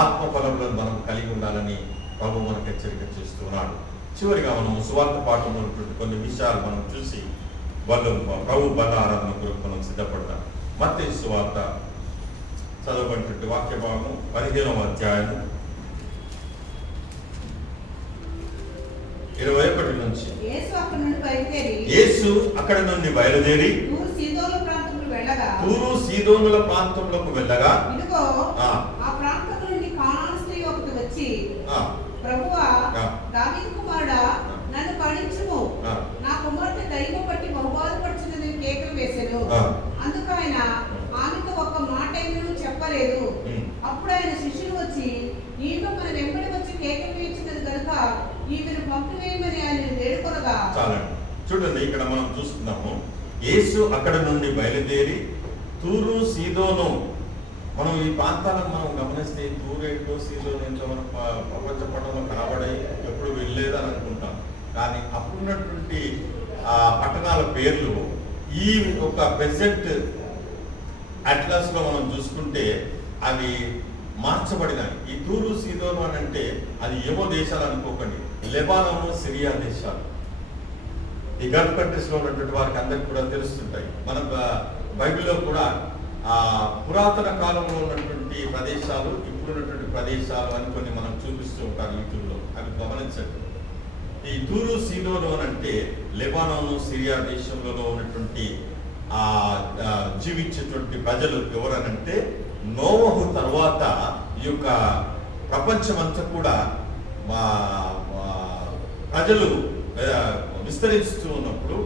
ఆత్మఫలములను మనం కలిగి ఉండాలని ప్రభు మనకు హెచ్చరిక చేస్తున్నాడు. చివరిగా మనము సువార్త పాఠంలో ఉన్నటువంటి కొన్ని విషయాలు మనం చూసి ప్రభు బల ఆరాధన కొరకు మనం సిద్ధపడతాం. మత్తయి సువార్త చదవబడినటువంటి వాక్య భాగము 15వ అధ్యాయము 21 నుంచి. యేసు అక్కడి నుండి బయలుదేరి తూరు సీదోనుల ప్రాంతంలోకి వెళ్ళగా ఇదిగో ఆ ప్రాంతం నుండి కానాను స్త్రీ ఒకటి వచ్చి, ప్రభువా, దావీదు కుమారుడా, నన్ను కరుణించుము, నా కుమార్తె దయ్యము పట్టి బహుబాధపడుచున్నది కేకలు వేసెను. అందుకు ఆయన ఆమెతో ఒక్క మాట ఏమీ చెప్పలేదు. అప్పుడు ఆయన శిష్యులు వచ్చి, ఈమె మన వెంబడి వచ్చి కేకలు వేయించినది కనుక ఈమెను పంపివేయమని ఆయన వేడుకొనగా. చూడండి, ఇక్కడ మనం చూస్తున్నాము, యేసు అక్కడ నుండి బయలుదేరి తూరు సీదోను. మనం ఈ ప్రాంతాలను మనం గమనిస్తే తూరు ఏంటో సీదోను ఏంటో మనం ప్రపంచ పట్టణంలో కనబడాయి, ఎప్పుడు వెళ్ళలేదని అనుకుంటాం. కానీ అప్పుడున్నటువంటి పట్టణాల పేర్లు ఈ ఒక ప్రెసెంట్ అట్లాస్ లో మనం చూసుకుంటే అవి మార్చబడినాయి. ఈ తూరు సీదోను అని అంటే అది ఏమో దేశాలు అనుకోకండి, లెబానోను, సిరియా దేశాలు. ఈ గల్ఫ్ కంట్రీస్ లో ఉన్నటువంటి వారికి అందరికి కూడా తెలుస్తుంటాయి. మన బైబిల్లో కూడా పురాతన కాలంలో ఉన్నటువంటి ప్రదేశాలు, ఇప్పుడున్నటువంటి ప్రదేశాలు అని కొన్ని మనం చూపిస్తూ ఉంటారు యూట్యూబ్లో. అవి గమనించండి. ఈ తూరు సీదోను అని అంటే లెబానోను, సిరియా దేశంలో ఉన్నటువంటి జీవించేటువంటి ప్రజలు ఎవరనంటే, నోవహు తర్వాత ఈ యొక్క ప్రపంచమంతా కూడా ప్రజలు విస్తరిస్తూ ఉన్నప్పుడు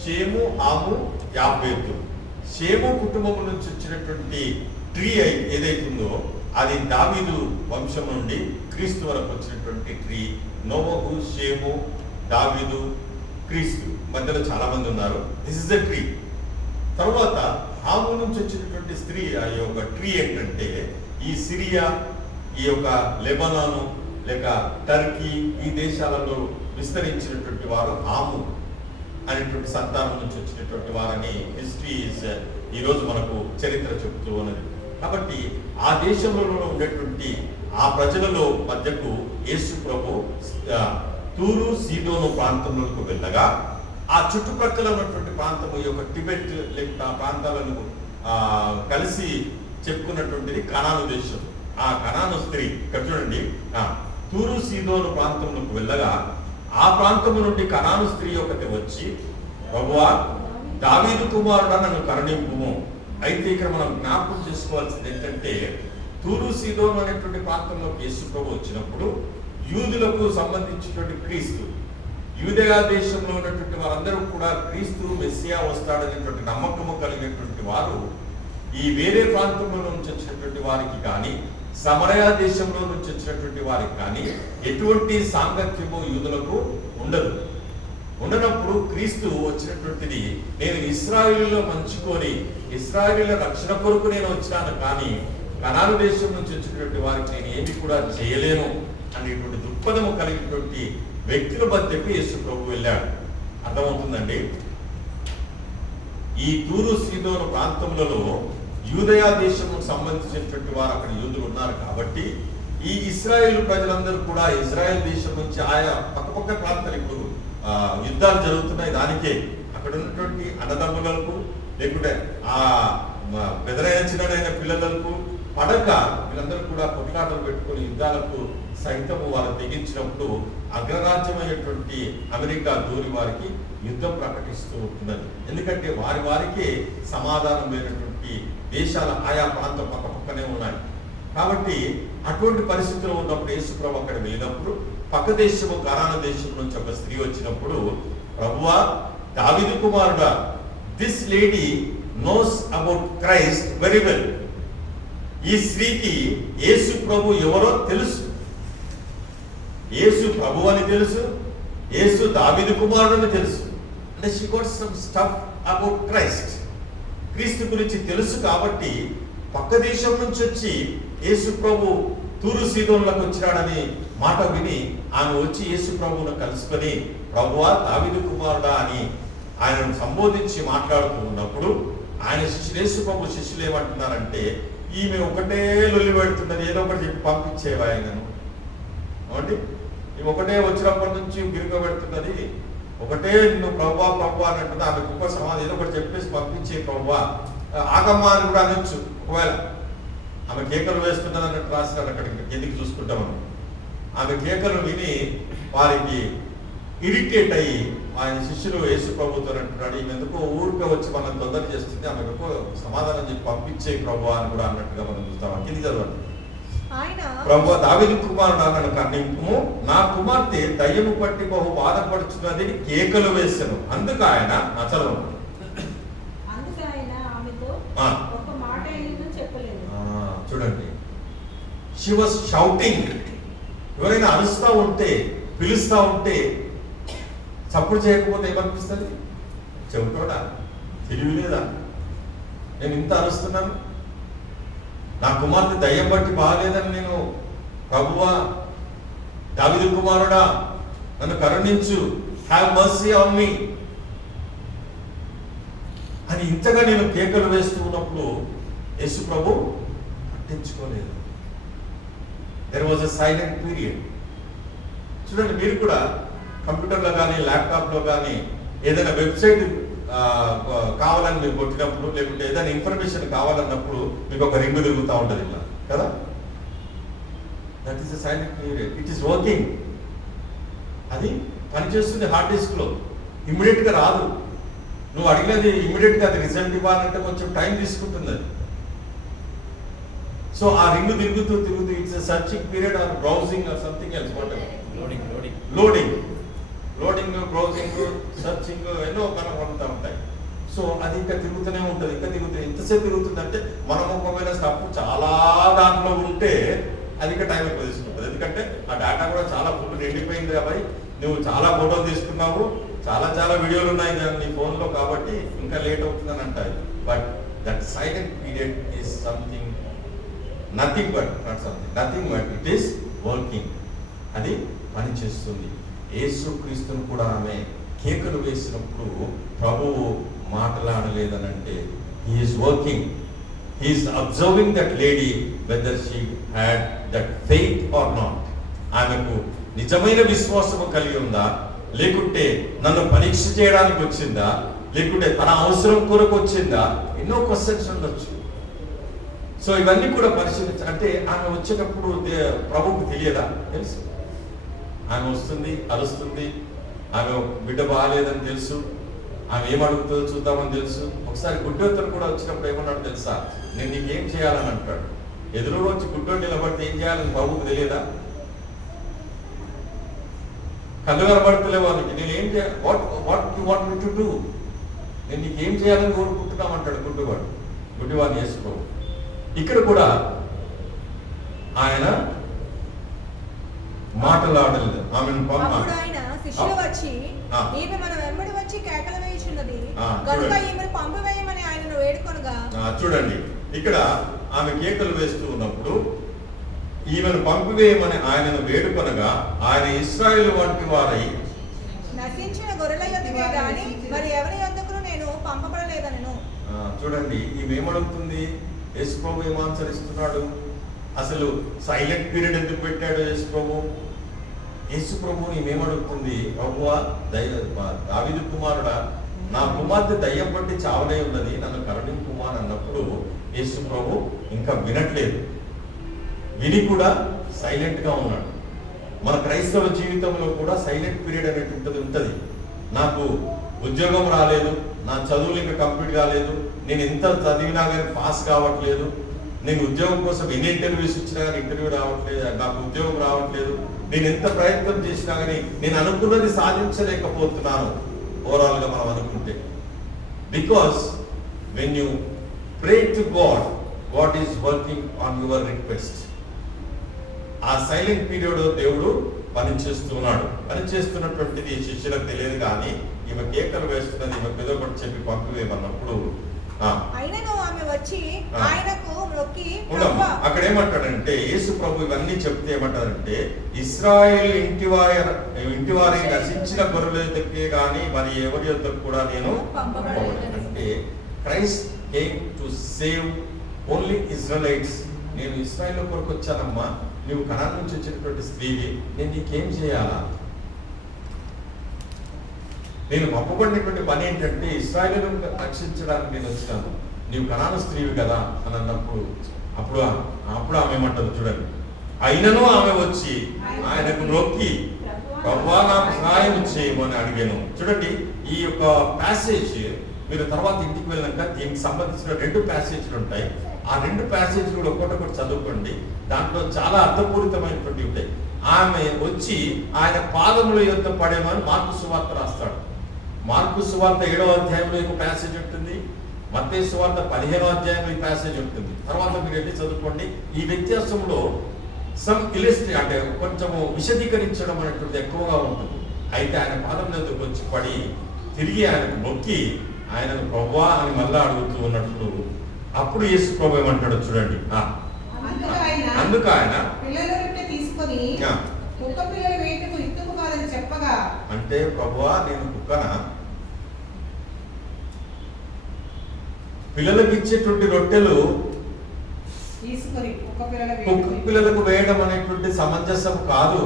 షేము, హాము, యాఫేతు, షేము కుటుంబం నుంచి వచ్చినటువంటి ట్రీ ఏదైతుందో అది దావీదు వంశం నుండి క్రీస్తు వరకు వచ్చినటువంటి ట్రీ. నోవహు, షేము, దావీదు, క్రీస్తు మధ్యలో చాలా మంది ఉన్నారు. This is the tree. తర్వాత హాము నుంచి వచ్చినటువంటి స్త్రీ ఆ యొక్క ట్రీ ఏంటంటే ఈ సిరియా, ఈ యొక్క లెబనాను లేక టర్కీ, ఈ దేశాలలో విస్తరించినటువంటి వారు హాము అనేటువంటి సంతానం నుంచి వచ్చినటువంటి వారని హిస్టరీ ఈరోజు మనకు చరిత్ర చెబుతూ ఉన్నది. కాబట్టి ఆ దేశంలో ఉండేటువంటి ఆ ప్రజలలో మధ్యకు యేసు ప్రభు తూరు సీదోను ప్రాంతంలోకి వెళ్ళగా, ఆ చుట్టుప్రక్కల ఉన్నటువంటి ప్రాంతము యొక్క టిబెట్ లేక ఆ ప్రాంతాలను కలిసి చెప్పుకున్నటువంటిది కనాను దేశం. ఆ కనాను స్త్రీ ఇక్కడ చూడండి, తూరు సీదోను ప్రాంతంలోకి వెళ్ళగా ఆ ప్రాంతము నుండి కనాను స్త్రీ ఒకటి వచ్చి, ప్రభువా, దావీదు కుమారుడా, నన్ను కరుణింపుము. అయితే ఇక్కడ మనం జ్ఞాపకం చేసుకోవాల్సింది ఏంటంటే, తూరు సీదోను అనేటువంటి ప్రాంతంలోకి యేసు ప్రభు వచ్చినప్పుడు యూదులకు సంబంధించినటువంటి క్రీస్తు, యూదయా దేశంలో ఉన్నటువంటి వారందరూ కూడా క్రీస్తు మెస్సియా వస్తాడనేటువంటి నమ్మకము కలిగినటువంటి వారు ఈ వేరే ప్రాంతంలో నుంచి వచ్చినటువంటి వారికి కానీ, సమరయా దేశంలో నుంచి వచ్చినటువంటి వారికి కానీ ఎటువంటి సాంగత్యము యూదులకు ఉండదు. ఉండనప్పుడు క్రీస్తు వచ్చినటువంటిది, నేను ఇశ్రాయేలులో మంచుకొని ఇశ్రాయేలుల రక్షణ కొరకు నేను వచ్చినాను, కానీ కనాను దేశం నుంచి వచ్చినటువంటి వారికి నేను ఏమి కూడా చేయలేను అనేటువంటి దృక్పథము కలిగినటువంటి వ్యక్తుల మధ్యకు యేసు ప్రభు వెళ్ళాడు. అర్థమవుతుందండి. ఈ తూరు సీదోను ప్రాంతములలో యూదయా దేశముకు సంబంధించినటువంటి వారు అక్కడ యూదులు ఉన్నారు. కాబట్టి ఈ ఇశ్రాయేలు ప్రజలందరూ కూడా ఇజ్రాయెల్ దేశం నుంచి ఆయా పక్కపక్క ప్రాంతాలు ఇప్పుడు యుద్ధాలు జరుగుతున్నాయి. దానికే అక్కడ ఉన్నటువంటి అన్నదమ్ములకు లేకుంటే ఆ పెదరైన చిన్నడైన పిల్లలకు పడక వీళ్ళందరూ కూడా కొట్లాటలు పెట్టుకుని యుద్ధాలకు సైతము వారు తెగించినప్పుడు అగ్రరాజ్యమైనటువంటి అమెరికా దూరి వారికి యుద్ధం ప్రకటిస్తూ ఉంటున్నది. ఎందుకంటే వారికే సమాధానం లేనటువంటి దేశాల ఆయా ప్రాంతం పక్కపక్కనే ఉన్నాయి. కాబట్టి అటువంటి పరిస్థితుల్లో ఉన్నప్పుడు యేసు ప్రభు అక్కడ వెళ్ళినప్పుడు పక్క దేశము కనాను దేశం నుంచి ఒక స్త్రీ వచ్చినప్పుడు, ప్రభువా, దావీదు కుమారుడా, this lady knows about Christ very well. ఈ స్త్రీకి యేసు ప్రభు ఎవరో తెలుసు, యేసు ప్రభు అని తెలుసు, యేసు దావీదు కుమారుడు అని తెలుసు. అంటే she got some stuff about Christ. క్రీస్తు గురించి తెలుసు. కాబట్టి పక్క దేశం నుంచి వచ్చి యేసు ప్రభు తూరు సీదోనులకు వచ్చినాడని మాట విని ఆమె వచ్చి యేసు ప్రభువును కలుసుకొని, ప్రభువా, దావీదు కుమారుడా అని ఆయనను సంబోధించి మాట్లాడుతూ ఉన్నప్పుడు ఆయన శిష్యులు, యేసు ప్రభు శిష్యులు ఏమంటున్నారంటే, ఈమె ఒకటే లొల్లి పెడుతున్నది, ఏదో ఒకటి చెప్పి పంపించేవా ఆయనను. కాబట్టి ఈమె ఒకటే వచ్చినప్పటి నుంచి గిరుక పెడుతున్నది, ఒకటే నువ్వు ప్రభువా ప్రభువా అని అంటుంది. ఆమె గొప్ప సమాధానం ఏదో ఒకటి చెప్పేసి పంపించే ప్రభువా ఆగమ్మా అని కూడా అనొచ్చు. ఒకవేళ ఆమె కేకలు వేస్తున్నది అన్నట్టు రాసినారు అక్కడికి ఎందుకు చూసుకుంటామని. ఆమె కేకలు విని వారికి ఇరిటేట్ అయ్యి ఆయన శిష్యులు యేసు ప్రభుతో అంటున్నాడు, ఈమె ఎందుకో ఊరికే వచ్చి మనం తొందర చేస్తుంది, ఆమె ఎక్కువ సమాధానం చెప్పి పంపించే ప్రభు అని కూడా అన్నట్టుగా మనం చూస్తాం. కింది చదవండి. ప్రభు దావీదు కుమారుడా నన్ను కరుణింపుము, నా కుమార్తె దయ్యము పట్టి బహు బాధపడుచున్నది కేకలు వేసాను. అందుకు ఆయన చదవండి. చూడండి, షీ వాస్ షౌటింగ్. ఎవరైనా అరుస్తూ ఉంటే పిలుస్తూ ఉంటే చప్పుడు చేయకపోతే ఏమనిపిస్తుంది? చెవిటోడా, తెలివి లేదా, నేను ఇంత అరుస్తున్నాను, నా కుమార్తె దయ్యం బట్టి బాగాలేదని నేను ప్రభువా దావీదు కుమారుడా నన్ను కరుణించు, హ్యావ్ మర్సీ ఆన్ మీ అని ఇంతగా నేను కేకలు వేస్తూ ఉన్నప్పుడు యేసు ప్రభు పట్టించుకోలేదు. There was a silent period. చూడండి, మీరు కూడా కంప్యూటర్లో కానీ ల్యాప్టాప్లో కానీ ఏదైనా వెబ్సైట్ కావాలని మీరు కొట్టినప్పుడు, లేకుంటే ఏదైనా ఇన్ఫర్మేషన్ కావాలన్నప్పుడు మీకు ఒక రింగ్ తిరుగుతూ ఉంటుంది ఇలా కదా. That is a silent period. It is working. అది పనిచేస్తుంది హార్డ్ డిస్క్లో. ఇమ్మీడియట్గా రాదు. నువ్వు అడిగినది ఇమ్మీడియట్గా అది రిజల్ట్ ఇవ్వాలంటే కొంచెం టైం తీసుకుంటుంది అది. సో ఆ రింగ్ తిరుగుతూ it's searching period are browsing or something else. Loading browsing searching ఎన్నో మనం ఉంటా ఉంటాయి. సో అది ఇంకా తిరుగుతూనే ఉంటుంది. ఎంతసేపు తిరుగుతుంది అంటే మనం ఒకవేళ స్టఫ్ చాలా దాంట్లో ఉంటే అది ఇంకా టైం ఎక్కువ తీసుకుంటుంది. ఎందుకంటే ఆ డేటా కూడా చాలా ఫుల్ నిండిపోయింది కాబట్టి నువ్వు చాలా ఫోటోలు తీసుకున్నావు, చాలా వీడియోలు ఉన్నాయి నీ ఫోన్లో, కాబట్టి ఇంకా లేట్ అవుతుందని అంటారు. But that silent period is something nothing but it is working. అది పని చేస్తుంది. యేసుక్రీస్తును కూడా ఆమె కేకలు వేసినప్పుడు ప్రభువు మాట్లాడలేదనంటే he is working. He is observing that lady whether she had that faith or not. ఆమెకు నిజమైన విశ్వాసము కలిగి ఉందా, లేకుంటే నన్ను పరీక్ష చేయడానికి వచ్చిందా, లేకుంటే తన అవసరం కొరకు వచ్చిందా, ఎన్నో క్వశ్చన్స్ ఉండొచ్చు. సో ఇవన్నీ కూడా అంటే ఆమె వచ్చేటప్పుడు ప్రభువుకు తెలియదా? తెలుసు. ఆమె వస్తుంది, అరుస్తుంది, ఆమె బిడ్డ బాగాలేదని తెలుసు, ఆమె ఏమడుగుతుందో చూద్దామని తెలుసు. ఒకసారి గుడ్డోత్తరు కూడా వచ్చినప్పుడు ఏమన్నాడు తెలుసా? నేను నీకేం చేయాలని అంటాడు. ఎదురుగా వచ్చి గుడ్డోడు నిలబడితే ఏం చేయాలని ప్రభువుకు తెలియదా? కళ్ళు కనబడతలేవు వాళ్ళకి. నేను ఏం చేయాలి, what you want me to do, నేను నీకేం చేయాలని కోరుకుంటున్నామంటాడు గుడ్డివాడిని యేసు. ఇక్కడ కూడా ఆయన మాట్లాడలేదు. ఆమెను శిష్యులు వచ్చి ఈమె మన వెంబడి వచ్చి కేకలు వేయుచున్నది కనుక ఈమెను పంపివేయమని ఆయనను వేడుకొనగా. చూడండి, ఇక్కడ ఆమె కేకలు వేస్తూ ఉన్నప్పుడు ఈమెను పంపివేయమని ఆయనను వేడుకొనగా ఆయన ఇశ్రాయేలు వంటి వారై నశించిన గొర్రెల యొద్దకే గాని మరి ఎవరి యొద్దకు నేను పంపబడలేదనను. చూడండి, ఈమె ఏమడుగుతుంది, యేసు ప్రభు ఏం ఆన్సర్ ఇస్తున్నాడు? అసలు సైలెంట్ పీరియడ్ ఎందుకు పెట్టాడు యేసు ప్రభు? యేసు ప్రభుని ఈమెమడుగుతుంది, ప్రభువా దావీదు కుమారుడా నా కుమార్తె దయ్యం పట్టి చావలే ఉన్నది, నన్ను కరుణింపుమా అని అన్నప్పుడు యేసు ప్రభు ఇంకా వినట్లేదు. విని కూడా సైలెంట్గా ఉన్నాడు. మన క్రైస్తవ జీవితంలో కూడా సైలెంట్ పీరియడ్ అనేటువంటిది ఉంటుంది. నాకు ఉద్యోగం రాలేదు, నా చదువులు ఇంకా కంప్లీట్ కాలేదు, నేను ఎంత చదివినా కానీ పాస్ కావట్లేదు, నేను ఉద్యోగం కోసం ఎన్ని ఇంటర్వ్యూస్ ఇచ్చినా కానీ ఇంటర్వ్యూ రావట్లేదు, నాకు ఉద్యోగం రావట్లేదు, నేను ఎంత ప్రయత్నం చేసినా కానీ నేను అనుకున్నది సాధించలేకపోతున్నాను. ఓవరాల్గా మనం అనుకుంటే, because when you pray to God is working on your request. ఆ సైలెంట్ పీరియడ్ దేవుడు పనిచేస్తున్నాడు. పనిచేస్తున్నటువంటిది శిష్యులకు తెలియదు, కానీ ఈమె కేకలు వేస్తున్నది, ఈమె ఏదో ఒకటి చెప్పి పంపివేయమన్నప్పుడు అక్కడ ఏమంటాడంటే యేసు ప్రభు ఇవన్నీ చెప్తే ఏమంటాడంటే ఇశ్రాయేల్ ఇంటి వారి నశించిన గొర్రెల యొద్దకే కానీ మరి ఎవరి యొద్దకు కూడా నేను అంటే Christ came to save only Israelites. నేను ఇశ్రాయేల్ కొరకు వచ్చానమ్మా, నువ్వు కనాన్ నుంచి వచ్చినటువంటి స్త్రీవి, నేను నీకేం చేయాలా? నేను పంపబడినటువంటి పని ఏంటంటే ఇశ్రాయేలును రక్షించడానికి నేను వచ్చినాను, నీవు కనాను స్త్రీవి కదా అని అన్నప్పుడు అప్పుడు ఆమె ఏమంటారు చూడండి, అయినను ఆమె వచ్చి ఆయనకు నొక్కి ప్రభువా నాకు సహాయం చేయమని అడిగాను. చూడండి, ఈ యొక్క ప్యాసేజ్ మీరు తర్వాత ఇంటికి వెళ్ళాక దీనికి సంబంధించిన 2 ప్యాసేజ్లు ఉంటాయి. ఆ 2 ప్యాసేజ్లు కూడా ఒక్కొక్కటి చదువుకోండి. దాంట్లో చాలా అర్థపూరితమైనటువంటి ఉంటాయి. ఆమె వచ్చి ఆయన పాదముల యొద్ద పడేమని మార్కు సువార్త రాస్తాడు. మార్కు సువార్త 7వ అధ్యాయంలో ఒక ప్యాసేజ్ ఉంటుంది, మత్తయి సువార్త 15వ అధ్యాయంలో ఈ ప్యాసేజ్ ఉంటుంది. తర్వాత మీరు వెళ్ళి చదువుకోండి. ఈ వ్యత్యాసంలో సమ్ ఇలిస్ట్రీ అంటే కొంచెము విశదీకరించడం అనేటువంటిది ఎక్కువగా ఉంటుంది. అయితే ఆయన పాదం మీదకి వచ్చి పడి తిరిగి ఆయనకు మొక్కి ఆయనను ప్రభువా అని మళ్ళా అడుగుతూ ఉన్నప్పుడు అప్పుడు యేసు ప్రభు ఏమంటాడు చూడండి, అందుకు ఆయన పిల్లల రొట్టె తీసుకొని కుక్క పిల్లలు వేటకు ఇత్తుకు కాదని చెప్పగా, అంటే ప్రభువా నేను కుక్కనా, పిల్లలకు ఇచ్చేటువంటి రొట్టెలు తీసుకొని కుక్క పిల్లలకు వేయడం అనేటువంటి సమంజసం కాదు.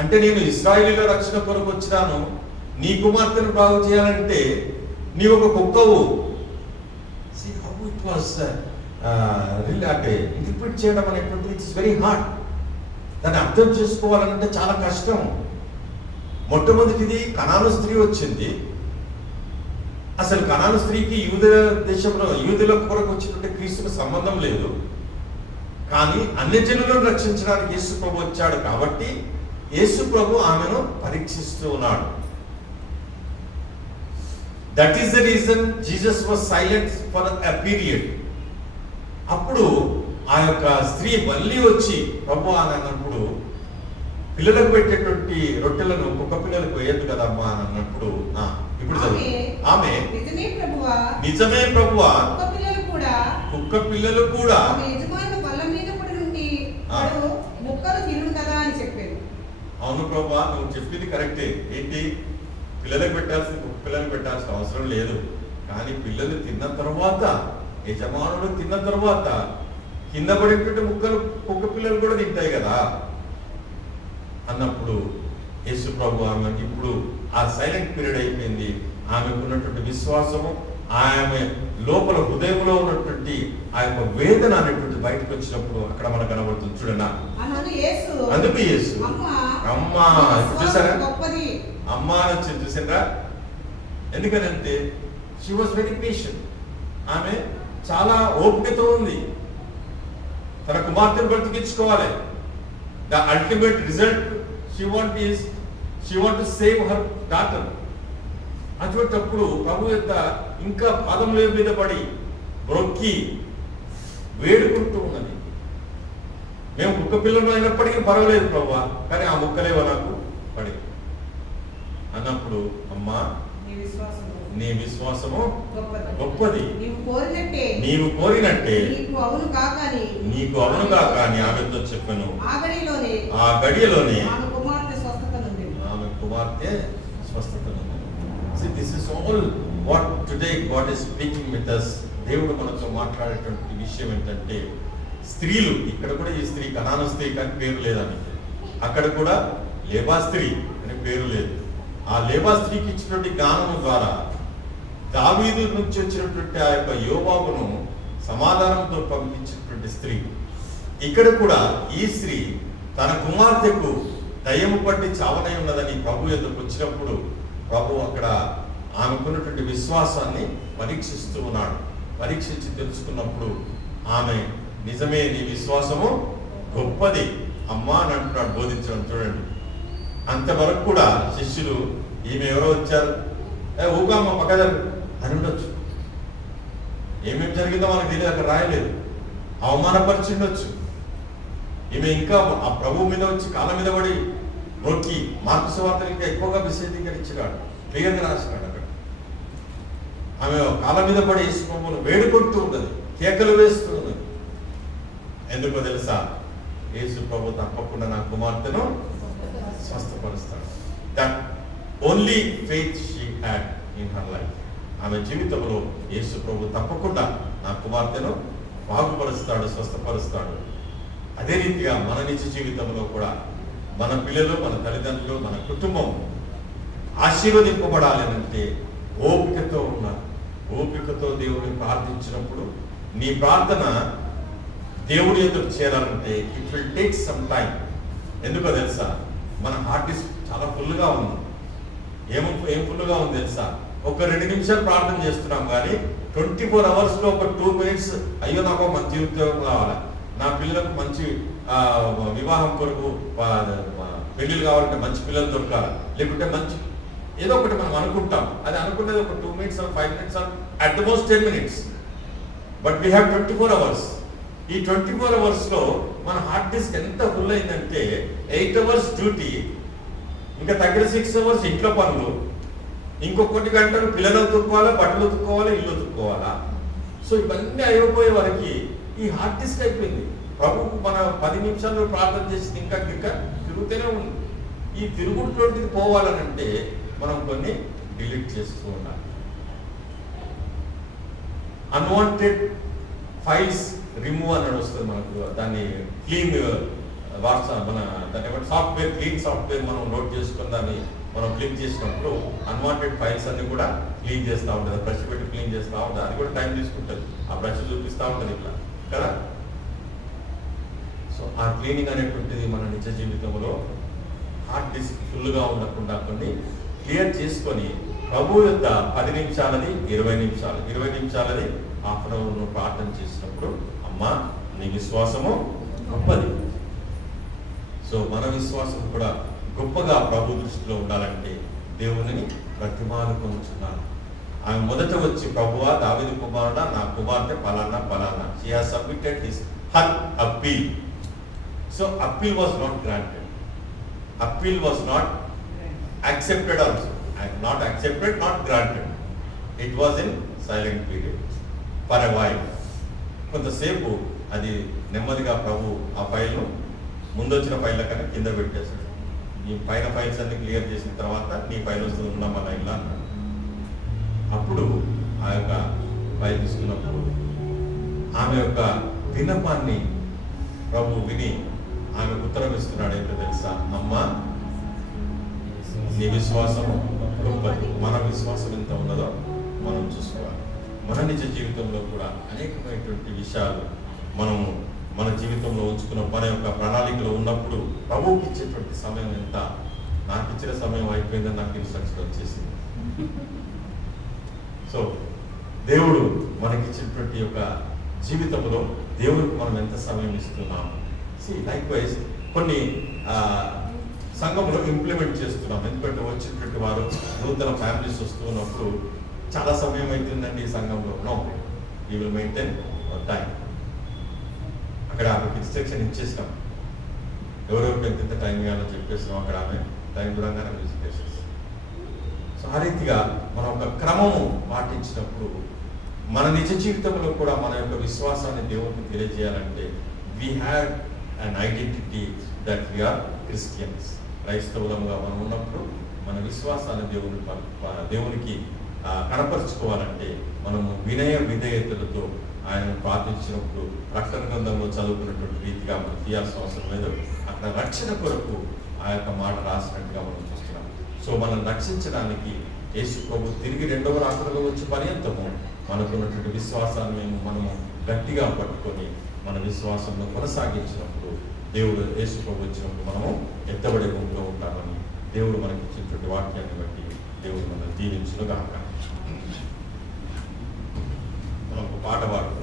అంటే నేను ఇశ్రాయేలీయుల రక్షణ కొరకు వచ్చినాను, నీ కుమార్తెను బాగు చేయాలంటే నీ ఒక కుక్కవు. అంటే ఇంటర్ప్రిట్ చేయడం అనేటువంటి ఇట్స్ వెరీ హార్డ్. దాన్ని అర్థం చేసుకోవాలంటే చాలా కష్టం. మొట్టమొదటిది కనాను స్త్రీ వచ్చింది. అసలు కనాను స్త్రీకి యూద దేశంలో యూదుల కొరకు వచ్చినటువంటి క్రీస్తుకు సంబంధం లేదు. కానీ అన్ని జనులను రక్షించడానికి యేసు ప్రభు వచ్చాడు కాబట్టి యేసు ప్రభు ఆమెను పరీక్షిస్తూ ఉన్నాడు. That is the reason Jesus was silent for a period. అప్పుడు ఆ యొక్క స్త్రీ మళ్ళీ వచ్చి ప్రభు అని అన్నప్పుడు పిల్లలకు పెట్టేటువంటి రొట్టెలను కుక్క పిల్లలకు వేయద్దు కదమ్మా అని అన్నప్పుడు ఇప్పుడు ఆమె నిజమే ప్రభువా కుక్క పిల్లలు కూడా అవును ప్రభువా నువ్వు చెప్పింది కరెక్టే. ఏంటి, పిల్లలకు పెట్టాల్సిన కుక్క పిల్లలకు పెట్టాల్సిన అవసరం లేదు. కానీ పిల్లలు తిన్న తర్వాత, యజమానుడు తిన్న తర్వాత కింద పడేటువంటి ముక్కలు కుక్క పిల్లలు కూడా తింటాయి కదా అన్నప్పుడు యేసు ప్రభు ఆమె ఇప్పుడు ఆ సైలెంట్ పీరియడ్ అయిపోయింది. ఆమెకు ఉన్నటువంటి విశ్వాసము, ఆమె లోపల హృదయంలో ఉన్నటువంటి ఆ యొక్క వేదన అనేటువంటి బయటకు వచ్చినప్పుడు అక్కడ మనకు కనబడుతుంది. చూడన్నా అందుకు యేసు అమ్మా చూసారా, అమ్మా అని వచ్చింది చూసారా. ఎందుకనంటే షీ వాజ్ వెరీ పేషెంట్. ఆమె చాలా ఓపికతో ఉంది. తన కుమార్తెను బ్రతికించుకోవాలి. The ultimate result she want to save her daughter. అటువంటిప్పుడు ప్రభు యొక్క ఇంకా పాదముల మీద పడి బ్రొక్కి వేడుకుంటూ ఉన్నది. మేము కుక్క పిల్లలు అయినప్పటికీ పర్వాలేదు ప్రభు, కానీ ఆ ముక్కలేవో నాకు పడి అన్నప్పుడు అమ్మా నీ విశ్వాసము గొప్పది, నీవు కోరినట్టే నీకు అవును కాక అని ఆమెతో చెప్పాను. ఆ గడియలోనే ఆమె కుమార్తె స్వస్థత. This is all what today God is speaking with us. దేవుడు మనతో మాట్లాడేటువంటి విషయం ఏంటంటే స్త్రీలు, ఇక్కడ కూడా ఈ స్త్రీ కనాను స్త్రీ కానీ పేరు లేదని, అక్కడ కూడా లేబా స్త్రీ అని పేరు లేదు. ఆ లేబా స్త్రీకి ఇచ్చినటువంటి జ్ఞానము ద్వారా దావీదు నుంచి వచ్చినటువంటి ఆ యొక్క యోబాబును సమాధానంతో పంపించినటువంటి స్త్రీ. ఇక్కడ కూడా ఈ స్త్రీ తన కుమార్తెకు దయ్యము పట్టి చావనై ఉన్నదని ప్రభు ఎదురుకు వచ్చినప్పుడు ప్రభు అక్కడ ఆమెకున్నటువంటి విశ్వాసాన్ని పరీక్షిస్తూ ఉన్నాడు. పరీక్షించి తెలుసుకున్నప్పుడు ఆమె నిజమే నీ విశ్వాసము గొప్పది అమ్మా అని అంటున్నాడు బోధించడం. చూడండి, అంతవరకు కూడా శిష్యులు ఈమె ఎవరో వచ్చారు, ఊగా మా పక్కన అని ఉండొచ్చు, ఏమేమి జరిగిందో మనకు తెలియదు, అక్కడ రాయలేదు, అవమానపరిచిండొచ్చు. ఈమె ఇంకా ఆ ప్రభు మీద వచ్చి కాళ్ళ మీద పడి నొక్కి మార్కు సువార్తలు ఇంకా ఎక్కువగా విశదీకరించినాడు, క్లియర్గా రాసినాడు. అక్కడ ఆమె కాళ్ళ మీద పడి యేసు ప్రభువును వేడుకుంటూ ఉన్నది, కేకలు వేస్తూ ఉన్నది. ఎందుకో తెలుసా, యేసు ప్రభు తప్పకుండా నా కుమార్తెను స్వస్థపరుస్తాడు. That only faith she had in her life. ఆమె జీవితంలో యేసు ప్రభు తప్పకుండా నా కుమార్తెను బాగుపరుస్తాడు, స్వస్థపరుస్తాడు. అదే రీతిగా మన నిజ జీవితంలో కూడా మన పిల్లలు, మన తల్లిదండ్రులు, మన కుటుంబం ఆశీర్వదింపబడాలి అంటే ఓపికతో ఉన్నారు. ఓపికతో దేవుడిని ప్రార్థించినప్పుడు నీ ప్రార్థన దేవుడి ఎదురు చేరాలంటే it will take some time. ఎందుకో తెలుసా, మన హార్ట్ డిస్క్ చాలా ఫుల్గా ఉంది. ఏం ఫుల్గా ఉంది తెలుసా, ఒక 2 నిమిషాలు ప్రార్థన చేస్తున్నాం కానీ 24 అవర్స్లో ఒక 2 మినిట్స్ అయ్యో నాకు మంచి ఉద్యోగం కావాలి, నా పిల్లలకు మంచి వివాహం కొరకు పెళ్ళిళ్ళు కావాలంటే మంచి పిల్లలు దొరకాలి, లేకుంటే మంచి ఏదో ఒకటి మనం అనుకుంటాం. అది అనుకునేది ఒక 2 minutes 5 minutes at the most 10 minutes. But we have 24 hours. ఈ 24 అవర్స్లో మన హార్డ్ డిస్క్ ఎంత ఫుల్ అయిందంటే 8 అవర్స్ డ్యూటీ, ఇంకా తగ్గిన 6 అవర్స్ ఇంట్లో పనులు, ఇంకొకటి గంటలు పిల్లలు ఉతుక్కోవాలా, బట్టలు ఉతుక్కోవాలా, ఇల్లు ఉతుక్కోవాలా. సో ఇవన్నీ అయిపోయే వరకు ఈ హార్డ్ డిస్క్ అయిపోయింది. ప్రభువు మన 10 నిమిషాల్లో ప్రార్థన చేసి ఇంకా తిరుగుతూనే ఉంది. ఈ తిరుగుడుతోటికి పోవాలనంటే మనం కొన్ని డిలీట్ చేస్తూ ఉండాలి. అన్వాంటెడ్ ఫైల్స్ రిమూవ్ అన్నది వస్తుంది మనకు. దాన్ని క్లీన్ వాట్సాప్ మన దాన్ని ఏమంటే సాఫ్ట్వేర్, క్లీన్ సాఫ్ట్వేర్ మనం నోట్ చేసుకుని దాన్ని మనం క్లీన్ చేసినప్పుడు అన్వాంటెడ్ ఫైల్స్ అన్ని కూడా క్లీన్ చేస్తూ ఉంటుంది. బ్రష్ పెట్టి క్లీన్ చేస్తూ ఉంటుంది. అది కూడా టైం తీసుకుంటుంది. ఆ బ్రష్ చూపిస్తూ ఉంటుంది ఇట్లా కదా. సో ఆ క్లీనింగ్ అనేటువంటిది మన నిజ జీవితంలో హార్డ్ డిస్క్ ఫుల్గా ఉండకుండా కొన్ని క్లియర్ చేసుకొని ప్రభు యొక్క 10 నిమిషాలది 20 నిమిషాలు, 20 నిమిషాలది హాఫ్ అన్ అవర్ ప్రార్థన చేసినప్పుడు అమ్మా నీ విశ్వాసము గొప్పది. సో మన విశ్వాసం కూడా గొప్పగా ప్రభు దృష్టిలో ఉండాలంటే దేవుని బ్రతిమాలుకొనుచున్నాను. ఆమె మొదట వచ్చి ప్రభువా దావీదు కుమారుడా నా కుమార్తె పలానా పలానా, she has submitted her appeal. So appeal was not granted, appeal was not accepted also, not accepted, not granted. It was in silent period for a while. కొంతసేపు అది నెమ్మదిగా ప్రభు ఆ ఫైల్ను ముందొచ్చిన ఫైళ్ళ కన్నా కింద పెట్టేశాడు. ఈ పైన ఫైల్స్ అన్ని క్లియర్ చేసిన తర్వాత నీ ఫైల్ వస్తుంది ఉన్నామన్న ఇలా అన్నాడు. అప్పుడు ఆ యొక్క ఫైల్ తీసుకున్నప్పుడు ఆమె యొక్క విన్నపాన్ని ప్రభు విని ఆమెకు ఉత్తరం ఇస్తున్నాడు. ఏంటో తెలుసా, అమ్మా నీ విశ్వాసము గొప్పది. మన విశ్వాసం ఎంత ఉన్నదో మనం చూసుకోవాలి. మన నిజ జీవితంలో కూడా అనేకమైనటువంటి విషయాలు మనము మన జీవితంలో ఉంచుకున్న మన యొక్క ప్రణాళికలో ఉన్నప్పుడు ప్రభువుకి ఇచ్చేటువంటి సమయం ఎంత. నాకు ఇచ్చిన సమయం అయిపోయిందని నాకు ఇన్స్ట్రక్షన్ వచ్చేసింది. సో దేవుడు మనకిచ్చినటువంటి యొక్క జీవితంలో దేవుడికి మనం ఎంత సమయం ఇస్తున్నాము. లైక్ వైజ్ కొన్ని సంఘంలో ఇంప్లిమెంట్ చేస్తున్నాం. ఎందుకంటే వచ్చినటువంటి వారు నూతన ఫ్యామిలీస్ వస్తూ ఉన్నప్పుడు చాలా సమయం అవుతుందండి ఈ సంఘంలో. No, you will maintain time. అక్కడ ఆమెకి ఇన్స్ట్రక్షన్ ఇచ్చేసినాం, ఎవరెవరికి ఎంత టైం ఇవ్వాలో చెప్పేసినాం. అక్కడ ఆమె టైం చూడంగానే విజిటేషన్స్. సో ఆ రీతిగా మనం ఒక క్రమము పాటించినప్పుడు మన నిజ జీవితంలో కూడా మన యొక్క విశ్వాసాన్ని దేవునికి తెలియజేయాలంటే we have an identity that we are Christians. క్రైస్తవులంగా మనం ఉన్నప్పుడు మన విశ్వాసాన్ని దేవునికి కనపరుచుకోవాలంటే మనము వినయ విధేయతలతో ఆయనను ప్రార్థించినప్పుడు ప్రకటన గ్రంథంలో చదువుకున్నటువంటి రీతిగా మనం తీయాల్సిన అవసరం లేదు. అక్కడ రక్షణ కొరకు ఆ యొక్క మాట రాసినట్టుగా మనం చూస్తున్నాం. సో మనం రక్షించడానికి యేసు ప్రభు తిరిగి 2వ రాకడలో వచ్చే పర్యంతము మనకున్నటువంటి విశ్వాసాన్ని మనము గట్టిగా పట్టుకొని మన విశ్వాసంలో కొనసాగించినప్పుడు దేవుడు యేసు ప్రభు వచ్చినప్పుడు మనము ఎత్తబడే గుంపులో ఉంటామని దేవుడు మనకి ఇచ్చినటువంటి వాక్యాన్ని బట్టి దేవుడు మనం దీవించునుగాక. మనం ఒక పాట పాడుతున్నాం.